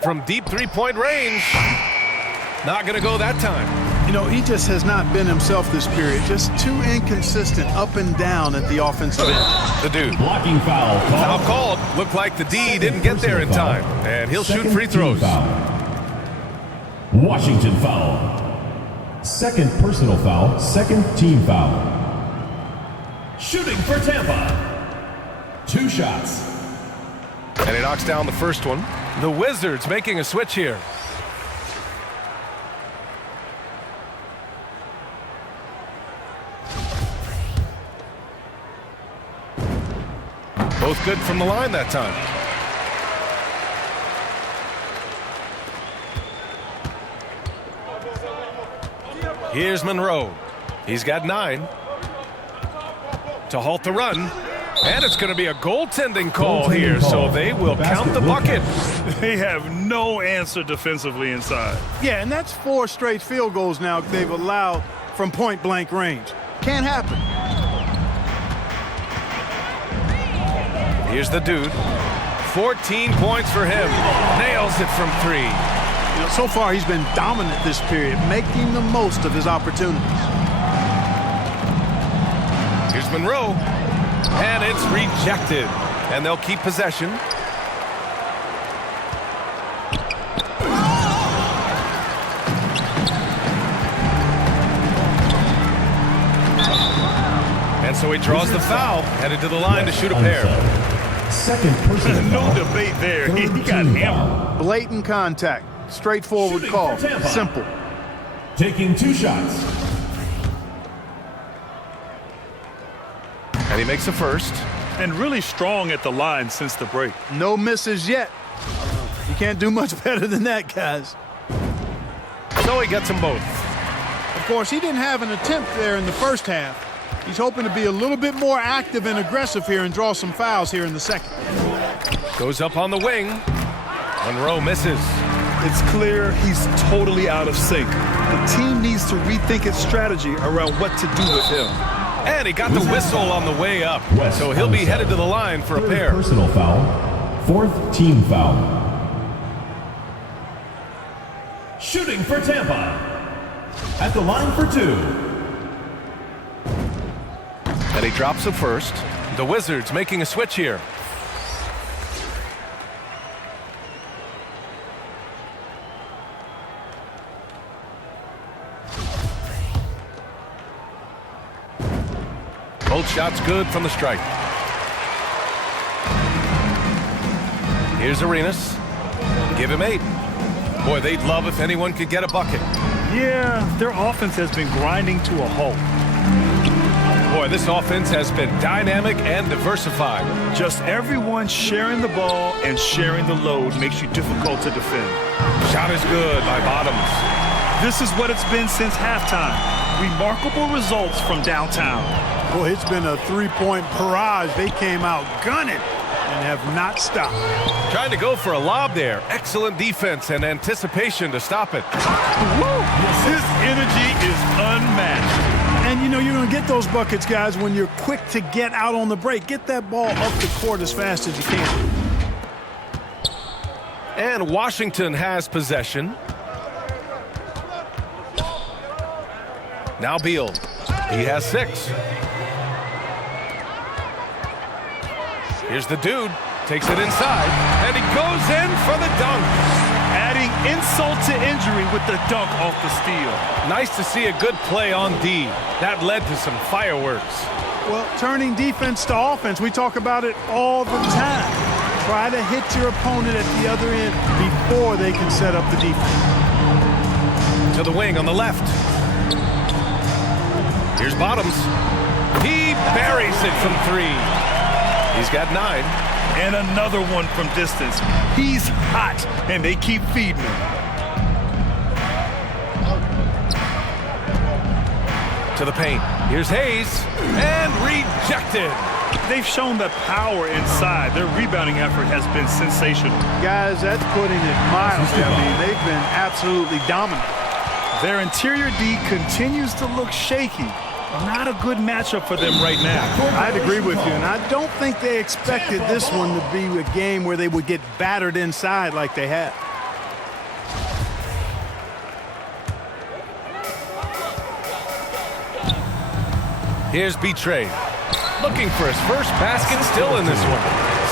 From deep three-point range. Not going to go that time. You know, he just has not been himself this period. Just too inconsistent up and down at the offensive end. The dude. Blocking foul called. Foul called. Looked like the D didn't get there in time. And he'll shoot free throws. Washington foul. Second personal foul. Second team foul. Shooting for Tampa. 2 shots. And he knocks down the first one. The Wizards making a switch here. Both good from the line that time. Here's Monroe. He's got 9. To halt the run. And it's going to be a goaltending call here, so they will count the bucket. They have no answer defensively inside. Yeah, and that's 4 straight field goals now they've allowed from point-blank range. Can't happen. Here's the dude. 14 points for him. Nails it from 3. You know, so far, he's been dominant this period, making the most of his opportunities. Here's Monroe. And it's rejected. And they'll keep possession. And so he draws the foul, headed to the line to shoot a pair. Second personal No foul. debate there. He got hammered. Blatant contact. Straightforward Shooting call. for Tampa. Simple. Taking 2 shots. And he makes a first. And really strong at the line since the break. No misses yet. You can't do much better than that, guys. So he gets them both. Of course, he didn't have an attempt there in the first half. He's hoping to be a little bit more active and aggressive here and draw some fouls here in the second. Goes up on the wing. Monroe misses. It's clear he's totally out of sync. The team needs to rethink its strategy around what to do with him. And he got the whistle on the way up. So he'll be headed to the line for a pair. Personal foul. 4th team foul. Shooting for Tampa. At the line for 2. And he drops the first. The Wizards making a switch here. Both shots good from the strike. Here's Arenas. Give him 8. Boy, they'd love if anyone could get a bucket. Yeah, their offense has been grinding to a halt. Boy, this offense has been dynamic and diversified. Just everyone sharing the ball and sharing the load makes you difficult to defend. Shot is good by Bottoms. This is what it's been since halftime. Remarkable results from downtown. Boy, it's been a 3-point barrage. They came out gunning and have not stopped. Trying to go for a lob there. Excellent defense and anticipation to stop it. His energy is unmatched. And, you know, you're going to get those buckets, guys, when you're quick to get out on the break. Get that ball up the court as fast as you can. And Washington has possession. Now Beal. He has 6. Here's the dude. Takes it inside, and he goes in for the dunk. Adding insult to injury with the dunk off the steal. Nice to see a good play on D. That led to some fireworks. Well, turning defense to offense, we talk about it all the time. Try to hit your opponent at the other end before they can set up the defense. To the wing on the left. Here's Bottoms. He buries it from 3. He's got 9. And another one from distance. He's hot, and they keep feeding him. To the paint. Here's Hayes. And rejected. They've shown the power inside. Their rebounding effort has been sensational. Guys, that's putting it mildly. I mean, they've been absolutely dominant. Their interior D continues to look shaky. Not a good matchup for them right now. I'd agree with you, and I don't think they expected this one to be a game where they would get battered inside like they have. Here's B-Trade. Looking for his first basket still in this one.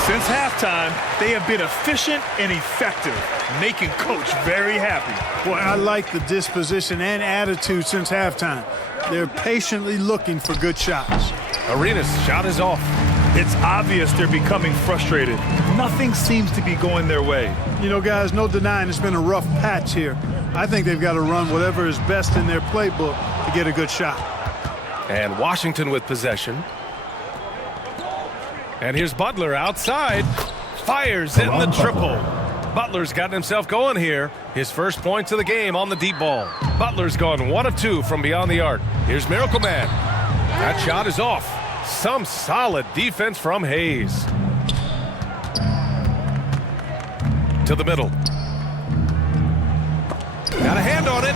Since halftime, they have been efficient and effective, making Coach very happy. Boy, I like the disposition and attitude since halftime. They're patiently looking for good shots. Arenas' shot is off. It's obvious they're becoming frustrated. Nothing seems to be going their way. You know, guys, no denying it's been a rough patch here. I think they've got to run whatever is best in their playbook to get a good shot. And Washington with possession. And here's Butler outside. Fires in the triple. Butler's gotten himself going here. His first points of the game on the deep ball. Butler's gone 1 of 2 from beyond the arc. Here's Miracle Man. That shot is off. Some solid defense from Hayes. To the middle. Got a hand on it.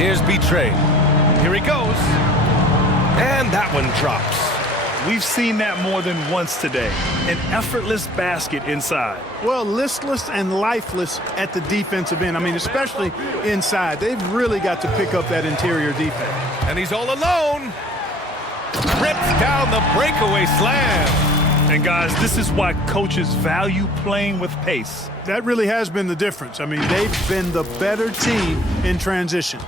Here's B-Trade. Here he goes. And that one drops. We've seen that more than once today. An effortless basket inside. Well, listless and lifeless at the defensive end. I mean, especially inside. They've really got to pick up that interior defense. And he's all alone. Rips down the breakaway slam. And guys, this is why coaches value playing with pace. That really has been the difference. I mean, they've been the better team in transition.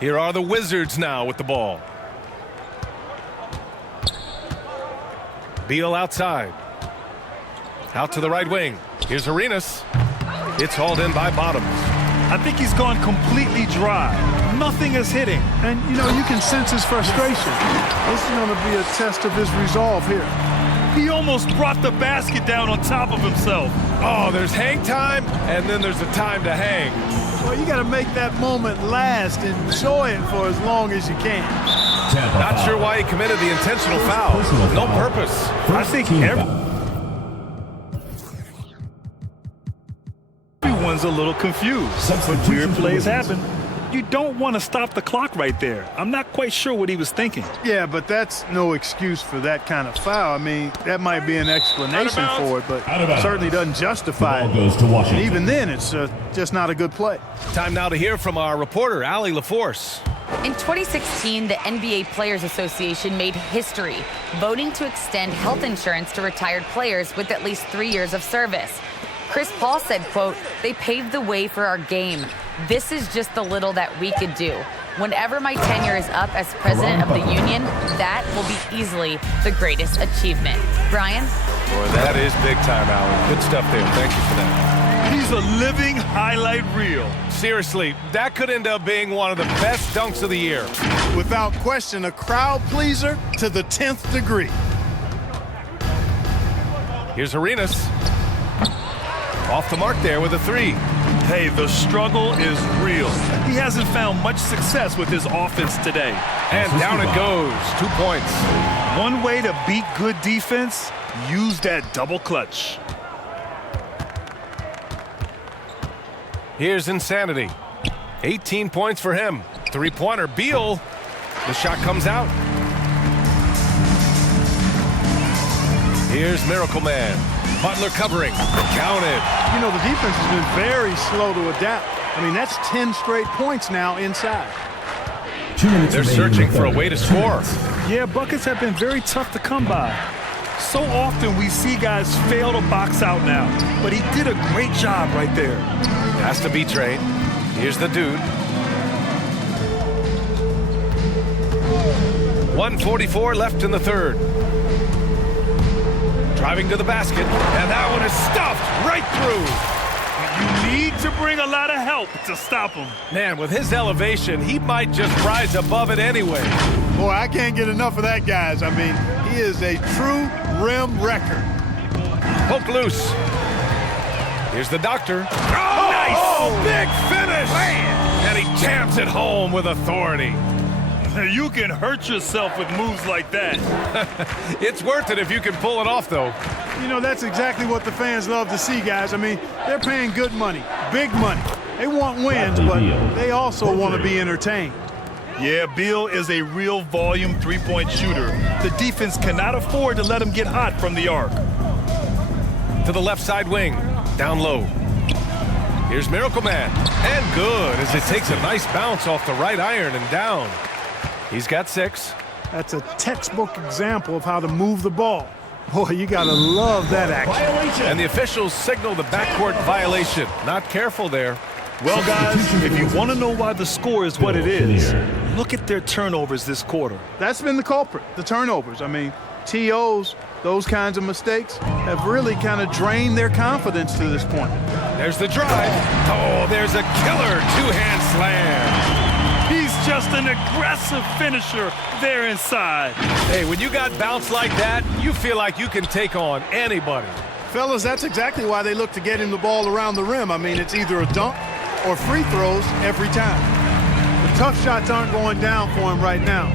Here are the Wizards now with the ball. Beal outside. Out to the right wing. Here's Arenas. It's hauled in by Bottoms. I think he's gone completely dry. Nothing is hitting. And, you know, you can sense his frustration. This is going to be a test of his resolve here. He almost brought the basket down on top of himself. Oh, there's hang time, and then there's a time to hang. Well, you got to make that moment last. Enjoy it for as long as you can. Not sure why he committed the intentional foul. No purpose. I think everyone's a little confused. But weird plays happen. You don't want to stop the clock right there. I'm not quite sure what he was thinking. Yeah, but that's no excuse for that kind of foul. I mean, that might be an explanation for it, but certainly doesn't justify it. Goes to Washington. And even then, it's just not a good play. Time now to hear from our reporter, Allie LaForce. In 2016, the NBA Players Association made history, voting to extend health insurance to retired players with at least 3 years of service. Chris Paul said, quote, "They paved the way for our game. This is just the little that we could do. Whenever my tenure is up as president of the union, that will be easily the greatest achievement." Brian? Boy, that is big time, Allie. Good stuff there. Thank you for that. He's a living highlight reel. Seriously, that could end up being one of the best dunks of the year. Without question, a crowd pleaser to the 10th degree. Here's Arenas. Off the mark there with a 3. Hey, the struggle is real. He hasn't found much success with his offense today. And down it goes. 2 points. One way to beat good defense, use that double clutch. Here's Insanity. 18 points for him. 3-pointer. Beal. The shot comes out. Here's Miracle Man. Butler covering. Counted. You know, the defense has been very slow to adapt. I mean, that's 10 straight points now inside. 2 minutes They're remaining in searching the for a third. way to score. Yeah, buckets have been very tough to come by. So often we see guys fail to box out now, but he did a great job right there. Has to be Trey. Here's the dude. 1:44 left in the third. Driving to the basket, and that one is stuffed right through. You need to bring a lot of help to stop him. Man, with his elevation, he might just rise above it anyway. Boy, I can't get enough of that, guys. I mean, he is a true rim wrecker. Poke loose. Here's the doctor. Oh, nice! Oh, big finish! Man. And he jams it home with authority. You can hurt yourself with moves like that. It's worth it if you can pull it off, though. You know, that's exactly what the fans love to see, guys. I mean, they're paying good money, big money. They want wins, but they also want to be entertained. Yeah, Beal is a real volume three-point shooter. The defense cannot afford to let him get hot from the arc. To the left side wing, down low. Here's Miracle Man, and good as it takes a nice bounce off the right iron and down. He's got 6. That's a textbook example of how to move the ball. Boy, you got to love that action. And the officials signal the backcourt violation. Not careful there. Well, guys, if you want to know why the score is what it is, look at their turnovers this quarter. That's been the culprit, the turnovers. I mean, TOs, those kinds of mistakes have really kind of drained their confidence to this point. There's the drive. Oh, there's a killer two-hand slam. He's just an aggressive finisher there inside. Hey, when you got bounce like that, you feel like you can take on anybody. Fellas, that's exactly why they look to get him the ball around the rim. I mean, it's either a dunk or free throws every time. The tough shots aren't going down for him right now,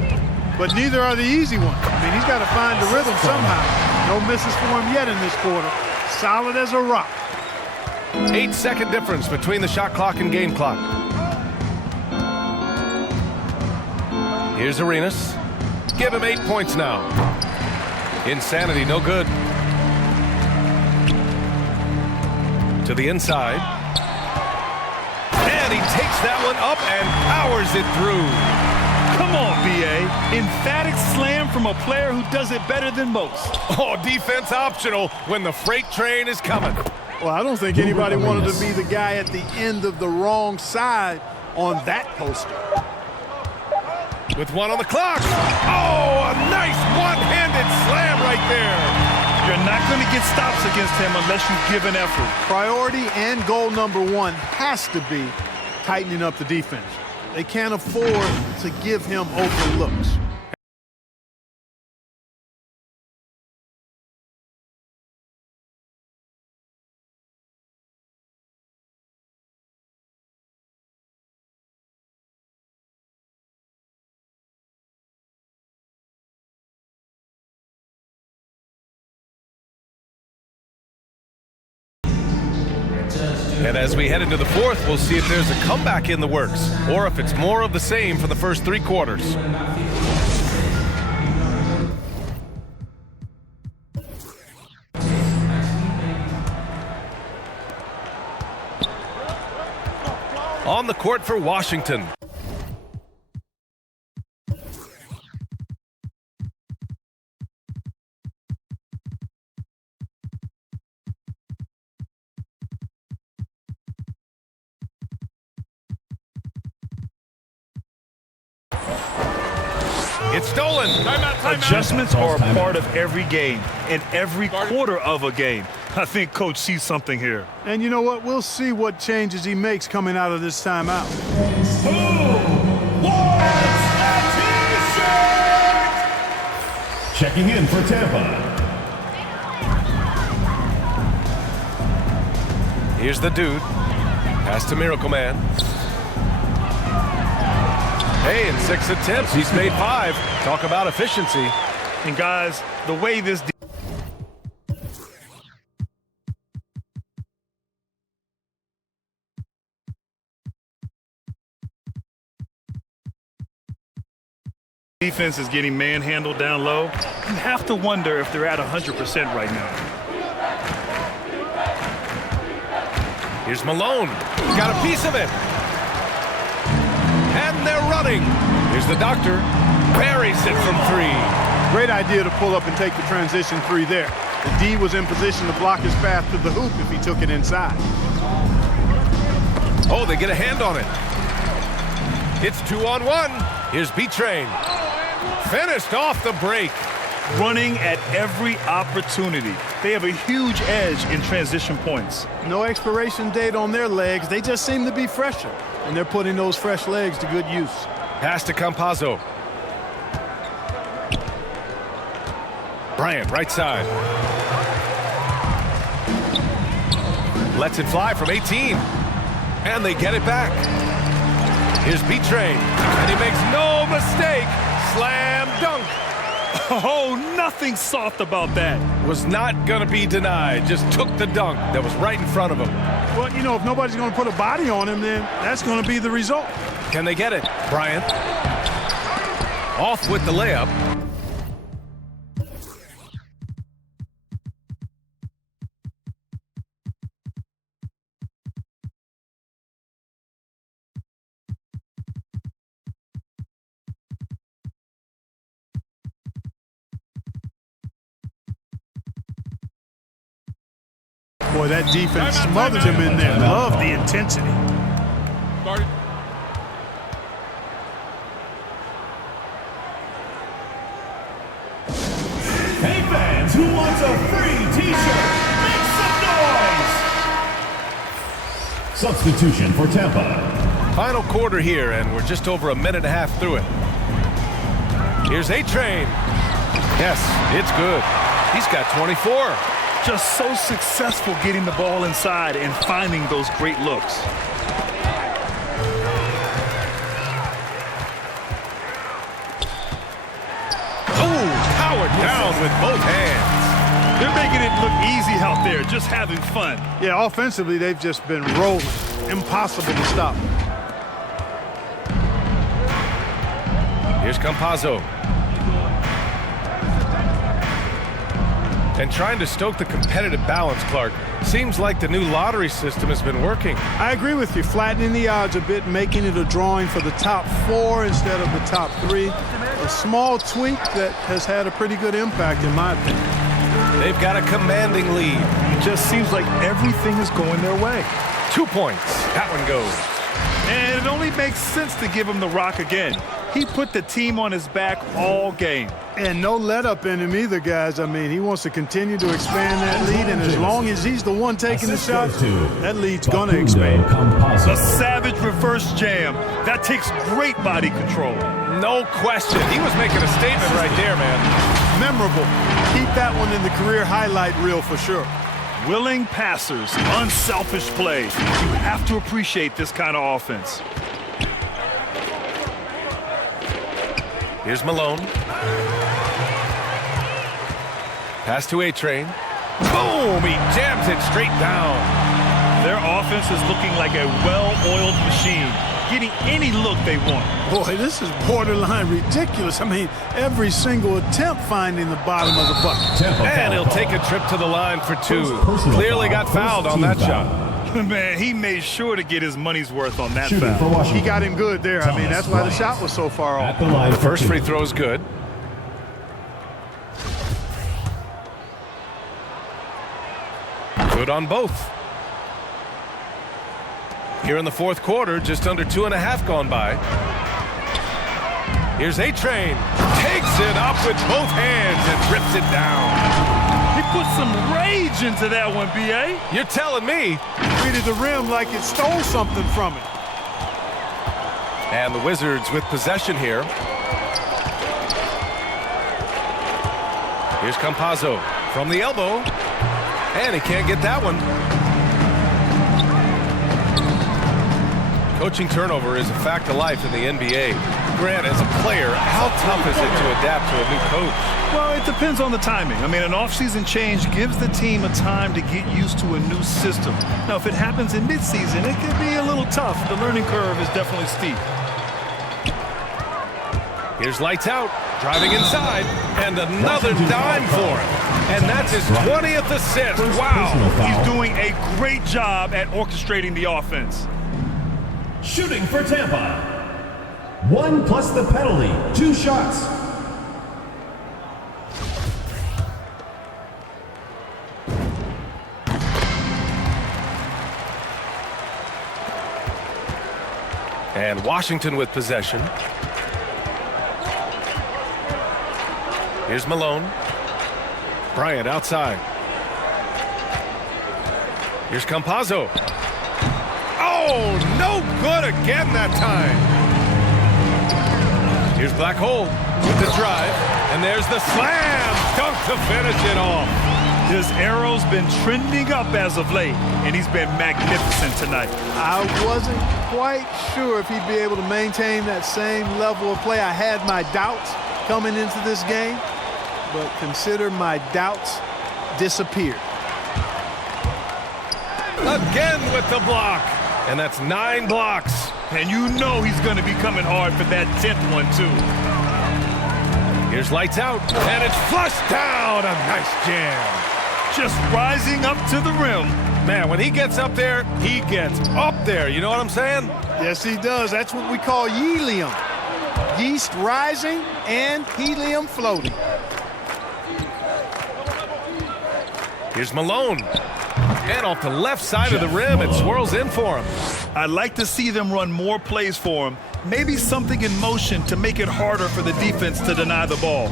but neither are the easy ones. I mean, he's got to find the rhythm somehow. No misses for him yet in this quarter. Solid as a rock. 8-second difference between the shot clock and game clock. Here's Arenas. Give him 8 points now. Insanity, no good. To the inside. And he takes that one up and powers it through. Come on, B.A. Emphatic slam from a player who does it better than most. Oh, defense optional when the freight train is coming. Well, I don't think anybody wanted to be the guy at the end of the wrong side on that poster. With 1 on the clock. Oh, a nice one-handed slam right there. You're not going to get stops against him unless you give an effort. Priority and goal number 1 has to be tightening up the defense. They can't afford to give him open looks. And as we head into the fourth, we'll see if there's a comeback in the works or if it's more of the same for the first 3 quarters. On the court for Washington. It's stolen. Adjustments are a part of every game and every quarter of a game. I think Coach sees something here. And you know what? We'll see what changes he makes coming out of this timeout. Checking in for Tampa. Here's the dude. Pass to Miracle Man. Hey, in 6 attempts, he's made 5. Talk about efficiency. And guys, the way this defense is getting manhandled down low, you have to wonder if they're at 100% right now. Here's Malone. Got a piece of it. And they're running. Here's the doctor. Buries it from 3. Great idea to pull up and take the transition 3 there. The D was in position to block his path to the hoop if he took it inside. Oh, they get a hand on it. It's 2-on-1. Here's B-Train. Finished off the break. Running at every opportunity. They have a huge edge in transition points. No expiration date on their legs. They just seem to be fresher. And they're putting those fresh legs to good use. Pass to Campazzo. Bryant, right side. Lets it fly from 18. And they get it back. Here's B-Train. And he makes no mistake. Slam dunk. Oh, nothing soft about that. Was not going to be denied. Just took the dunk that was right in front of him. Well, you know, if nobody's going to put a body on him, then that's going to be the result. Can they get it? Bryant. Off with the layup. Boy, that defense smothered him in there. Love the intensity. Hey fans, who wants a free t-shirt? Make some noise! Substitution for Tampa. Final quarter here, and we're just over a minute and a half through it. Here's A-Train. Yes, it's good. He's got 24. Just so successful getting the ball inside and finding those great looks. Oh, powered down with both hands. They're making it look easy out there, just having fun. Yeah, offensively, they've just been rolling. Impossible to stop. Here's Campazzo. And trying to stoke the competitive balance, Clark. Seems like the new lottery system has been working. I agree with you. Flattening the odds a bit, making it a drawing for the top 4 instead of the top 3. A small tweak that has had a pretty good impact, in my opinion. They've got a commanding lead. It just seems like everything is going their way. 2 points. That one goes. And it only makes sense to give him the rock again. He put the team on his back all game. And no let-up in him either, guys. I mean, he wants to continue to expand that lead, and as long as he's the one taking the shot, that lead's going to expand. A savage reverse jam. That takes great body control. No question. He was making a statement right there, man. Memorable. Keep that one in the career highlight reel for sure. Willing passers, unselfish play. You have to appreciate this kind of offense. Here's Malone. Pass to A-Train. Boom! He jams it straight down. Their offense is looking like a well-oiled machine, getting any look they want. Boy, this is borderline ridiculous. I mean, every single attempt finding the bottom of the bucket. And he'll take a trip to the line for 2. Clearly got fouled on that shot. Man, he made sure to get his money's worth on that foul. He got him good there. I mean, that's why the shot was so far off. The first free throw is good. Good on both. Here in the fourth quarter, just under 2.5 gone by. Here's A-Train. Takes it up with both hands and rips it down. He put some rage into that one, B.A. You're telling me. Treated the rim like it stole something from it. And the Wizards with possession here. Here's Campazzo from the elbow. And he can't get that one. Coaching turnover is a fact of life in the NBA. Grant, as a player, how tough is it to adapt to a new coach? Well, it depends on the timing. I mean, an offseason change gives the team a time to get used to a new system. Now, if it happens in midseason, it can be a little tough. The learning curve is definitely steep. Here's lights out, driving inside, and another dime for him. And that's his 20th assist. Wow. He's doing a great job at orchestrating the offense. Shooting for Tampa. 1 plus the penalty. 2 shots. And Washington with possession. Here's Malone. Bryant outside. Here's Campazzo. Oh, no good again that time. Here's Black Hole with the drive. And there's the slam dunk to finish it off. His arrow's been trending up as of late, and he's been magnificent tonight. I wasn't quite sure if he'd be able to maintain that same level of play. I had my doubts coming into this game, but consider my doubts disappeared. Again with the block. And that's 9 blocks. And you know he's going to be coming hard for that 10th one, too. Here's lights out, and it's flushed down. A nice jam. Just rising up to the rim. Man, when he gets up there, he gets up there. You know what I'm saying? Yes, he does. That's what we call helium. Yeast rising and helium floating. Here's Malone. And off the left side of the rim, it swirls in for him. I'd like to see them run more plays for him. Maybe something in motion to make it harder for the defense to deny the ball.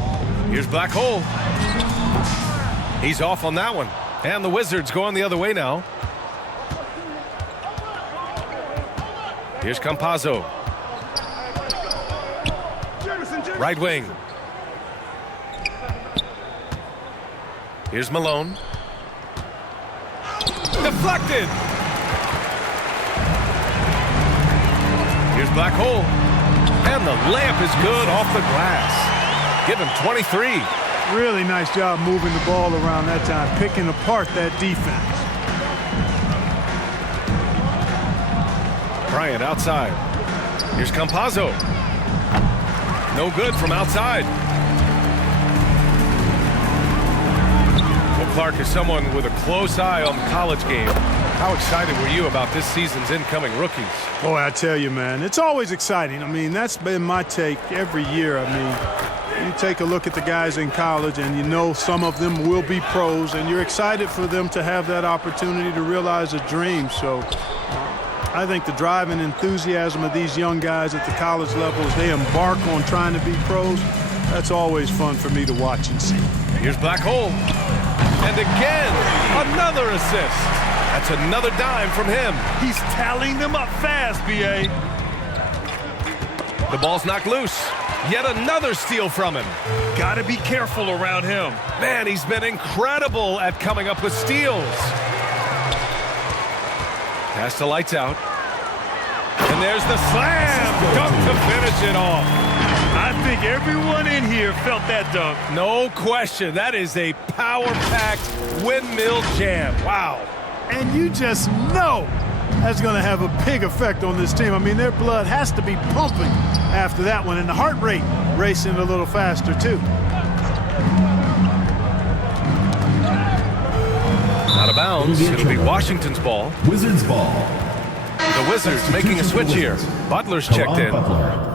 Here's Black Hole. He's off on that one. And the Wizards going the other way now. Here's Campazzo. Right wing. Here's Malone. Deflected. Here's Black Hole. And the layup is good off the glass. Give him 23. Really nice job moving the ball around that time, picking apart that defense. Bryant outside. Here's Campazzo. No good from outside. Well, Clark, is someone with a close eye on the college game. How excited were you about this season's incoming rookies? Boy, I tell you, man, it's always exciting. I mean, that's been my take every year. I mean, you take a look at the guys in college and you know some of them will be pros, and you're excited for them to have that opportunity to realize a dream. So I think the drive and enthusiasm of these young guys at the college level as they embark on trying to be pros, that's always fun for me to watch and see. Here's Black Hole. And again, another assist. That's another dime from him. He's tallying them up fast, B.A. The ball's knocked loose. Yet another steal from him. Got to be careful around him. Man, he's been incredible at coming up with steals. Pass to lights out. And there's the slam dunk to finish it off. I think everyone in here felt that dunk. No question. That is a power-packed windmill jam. Wow. And you just know that's going to have a big effect on this team. I mean, their blood has to be pumping after that one, and the heart rate racing a little faster, too. Out of bounds. It'll be Washington's ball. Wizards ball. The Wizards making a switch here. Butler's checked in. Butler.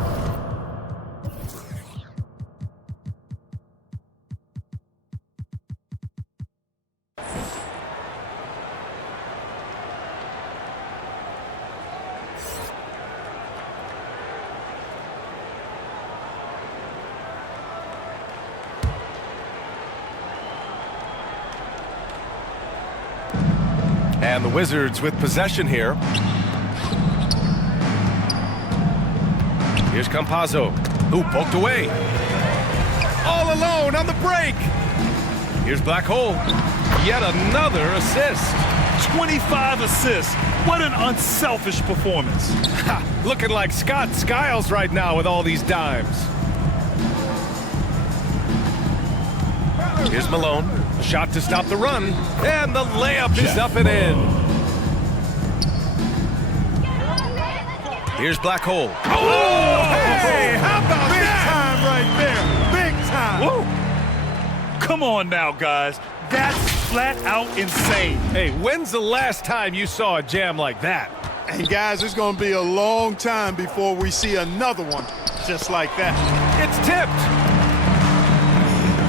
And the Wizards with possession here. Here's Campazzo, who poked away. All alone on the break. Here's Black Hole. Yet another assist. 25 assists. What an unselfish performance. Looking like Scott Skiles right now with all these dimes. Here's Malone. Shot to stop the run. And the layup is up and in. Here's Black Hole. Oh, hey, how about big time right there. Big time. Woo. Come on now, guys. That's flat out insane. Hey, when's the last time you saw a jam like that? And guys, it's going to be a long time before we see another one just like that. It's tipped.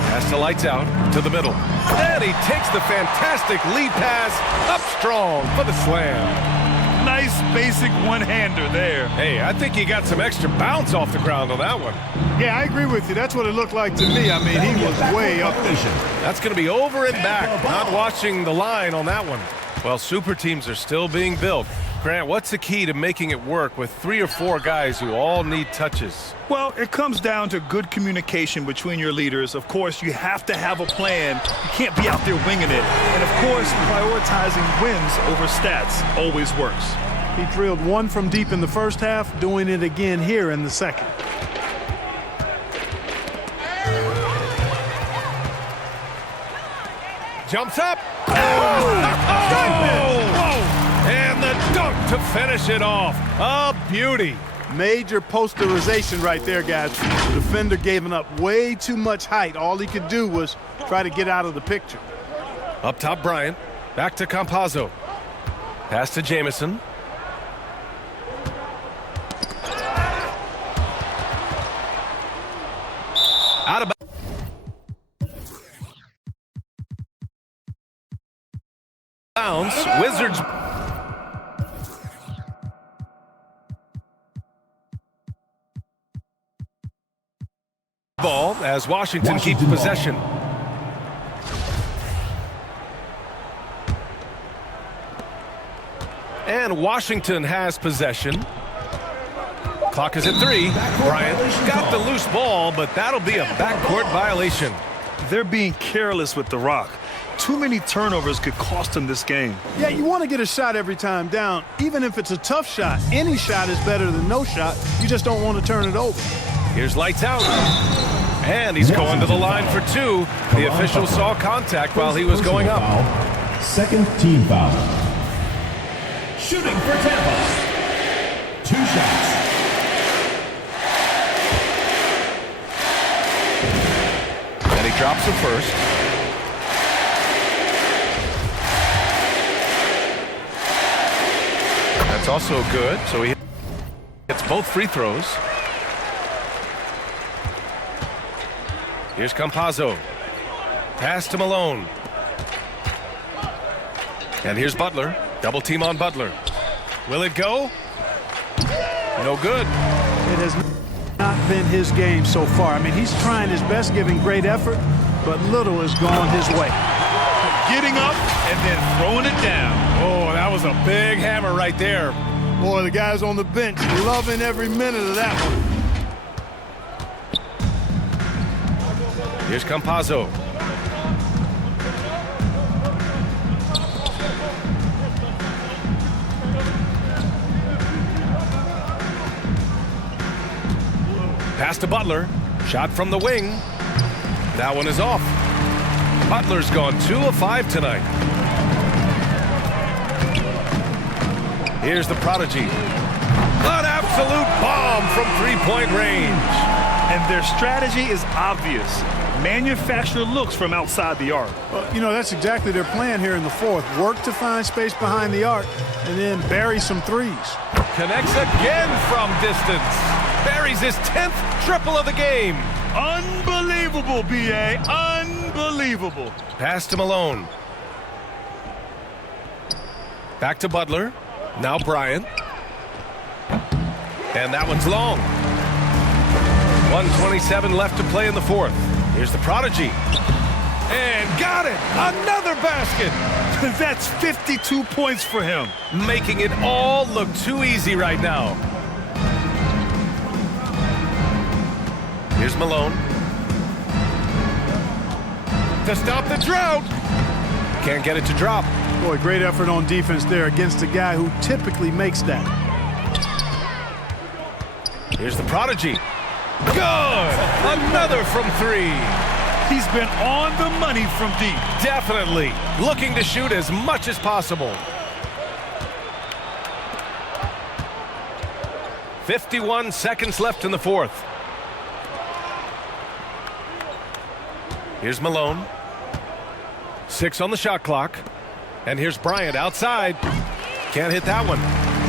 Pass to lights out to the middle. And he takes the fantastic lead pass up strong for the slam. Nice basic one-hander there. Hey, I think he got some extra bounce off the ground on that one. Yeah, I agree with you. That's what it looked like to me. I mean, he was way up there. That's going to be over and back. Not watching the line on that one. Well, super teams are still being built. Grant, what's the key to making it work with 3 or 4 guys who all need touches? Well, it comes down to good communication between your leaders. Of course, you have to have a plan. You can't be out there winging it. And, of course, prioritizing wins over stats always works. He drilled one from deep in the first half, doing it again here in the second. Jumps up. Oh! And the dunk to finish it off. A beauty. Major posterization right there, guys. The defender gave him up way too much height. All he could do was try to get out of the picture. Up top, Bryant. Back to Campazzo. Pass to Jamison. Out of bounds. Wizards. Ball as Washington keeps possession. And Washington has possession. Clock is at 3. Bryant got the loose ball, but that'll be a backcourt violation. They're being careless with the rock. Too many turnovers could cost them this game. Yeah, you want to get a shot every time down. Even if it's a tough shot, any shot is better than no shot. You just don't want to turn it over. Here's lights out. And he's going to the line for 2. The official saw contact while he was going up. Second team foul. Shooting for Tampa. 2 shots. And he drops the first. That's also good. So he hits both free throws. Here's Campazzo. Pass to Malone. And here's Butler. Double team on Butler. Will it go? No good. It has not been his game so far. I mean, he's trying his best, giving great effort, but little has gone his way. Getting up and then throwing it down. Oh, that was a big hammer right there. Boy, the guys on the bench loving every minute of that one. Here's Campazzo. Pass to Butler. Shot from the wing. That one is off. Butler's gone 2 of 5 tonight. Here's the prodigy. An absolute bomb from 3-point range. And their strategy is obvious. Manufacture looks from outside the arc. Well, you know, that's exactly their plan here in the fourth. Work to find space behind the arc and then bury some threes. Connects again from distance. Buries his 10th triple of the game. Unbelievable, B.A. Unbelievable. Pass to Malone. Back to Butler. Now Bryant. And that one's long. 1:27 left to play in the fourth. Here's the prodigy. And got it! Another basket! That's 52 points for him. Making it all look too easy right now. Here's Malone. To stop the drought. Can't get it to drop. Boy, great effort on defense there against a guy who typically makes that. Here's the prodigy. Good! Another from 3. He's been on the money from deep. Definitely. Looking to shoot as much as possible. 51 seconds left in the fourth. Here's Malone. 6 on the shot clock. And here's Bryant outside. Can't hit that one.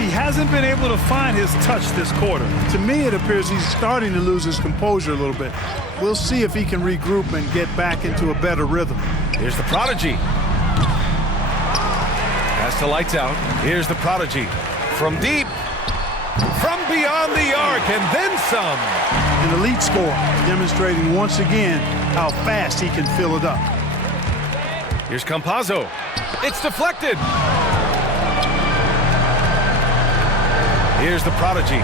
He hasn't been able to find his touch this quarter. To me, it appears he's starting to lose his composure a little bit. We'll see if he can regroup and get back into a better rhythm. Here's the prodigy. Pass to lights out. Here's the prodigy. From deep. From beyond the arc, and then some. An elite scorer, demonstrating once again how fast he can fill it up. Here's Campazzo. It's deflected. Here's the prodigy.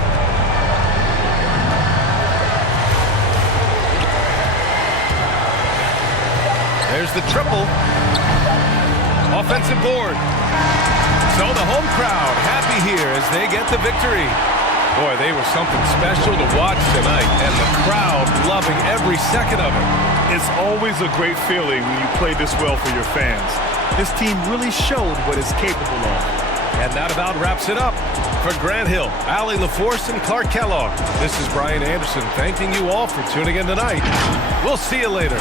There's the triple. Offensive board. So the home crowd happy here as they get the victory. Boy, they were something special to watch tonight, and the crowd loving every second of it. It's always a great feeling when you play this well for your fans. This team really showed what it's capable of. And that about wraps it up. For Grant Hill, Allie LaForce, and Clark Kellogg, this is Brian Anderson thanking you all for tuning in tonight. We'll see you later.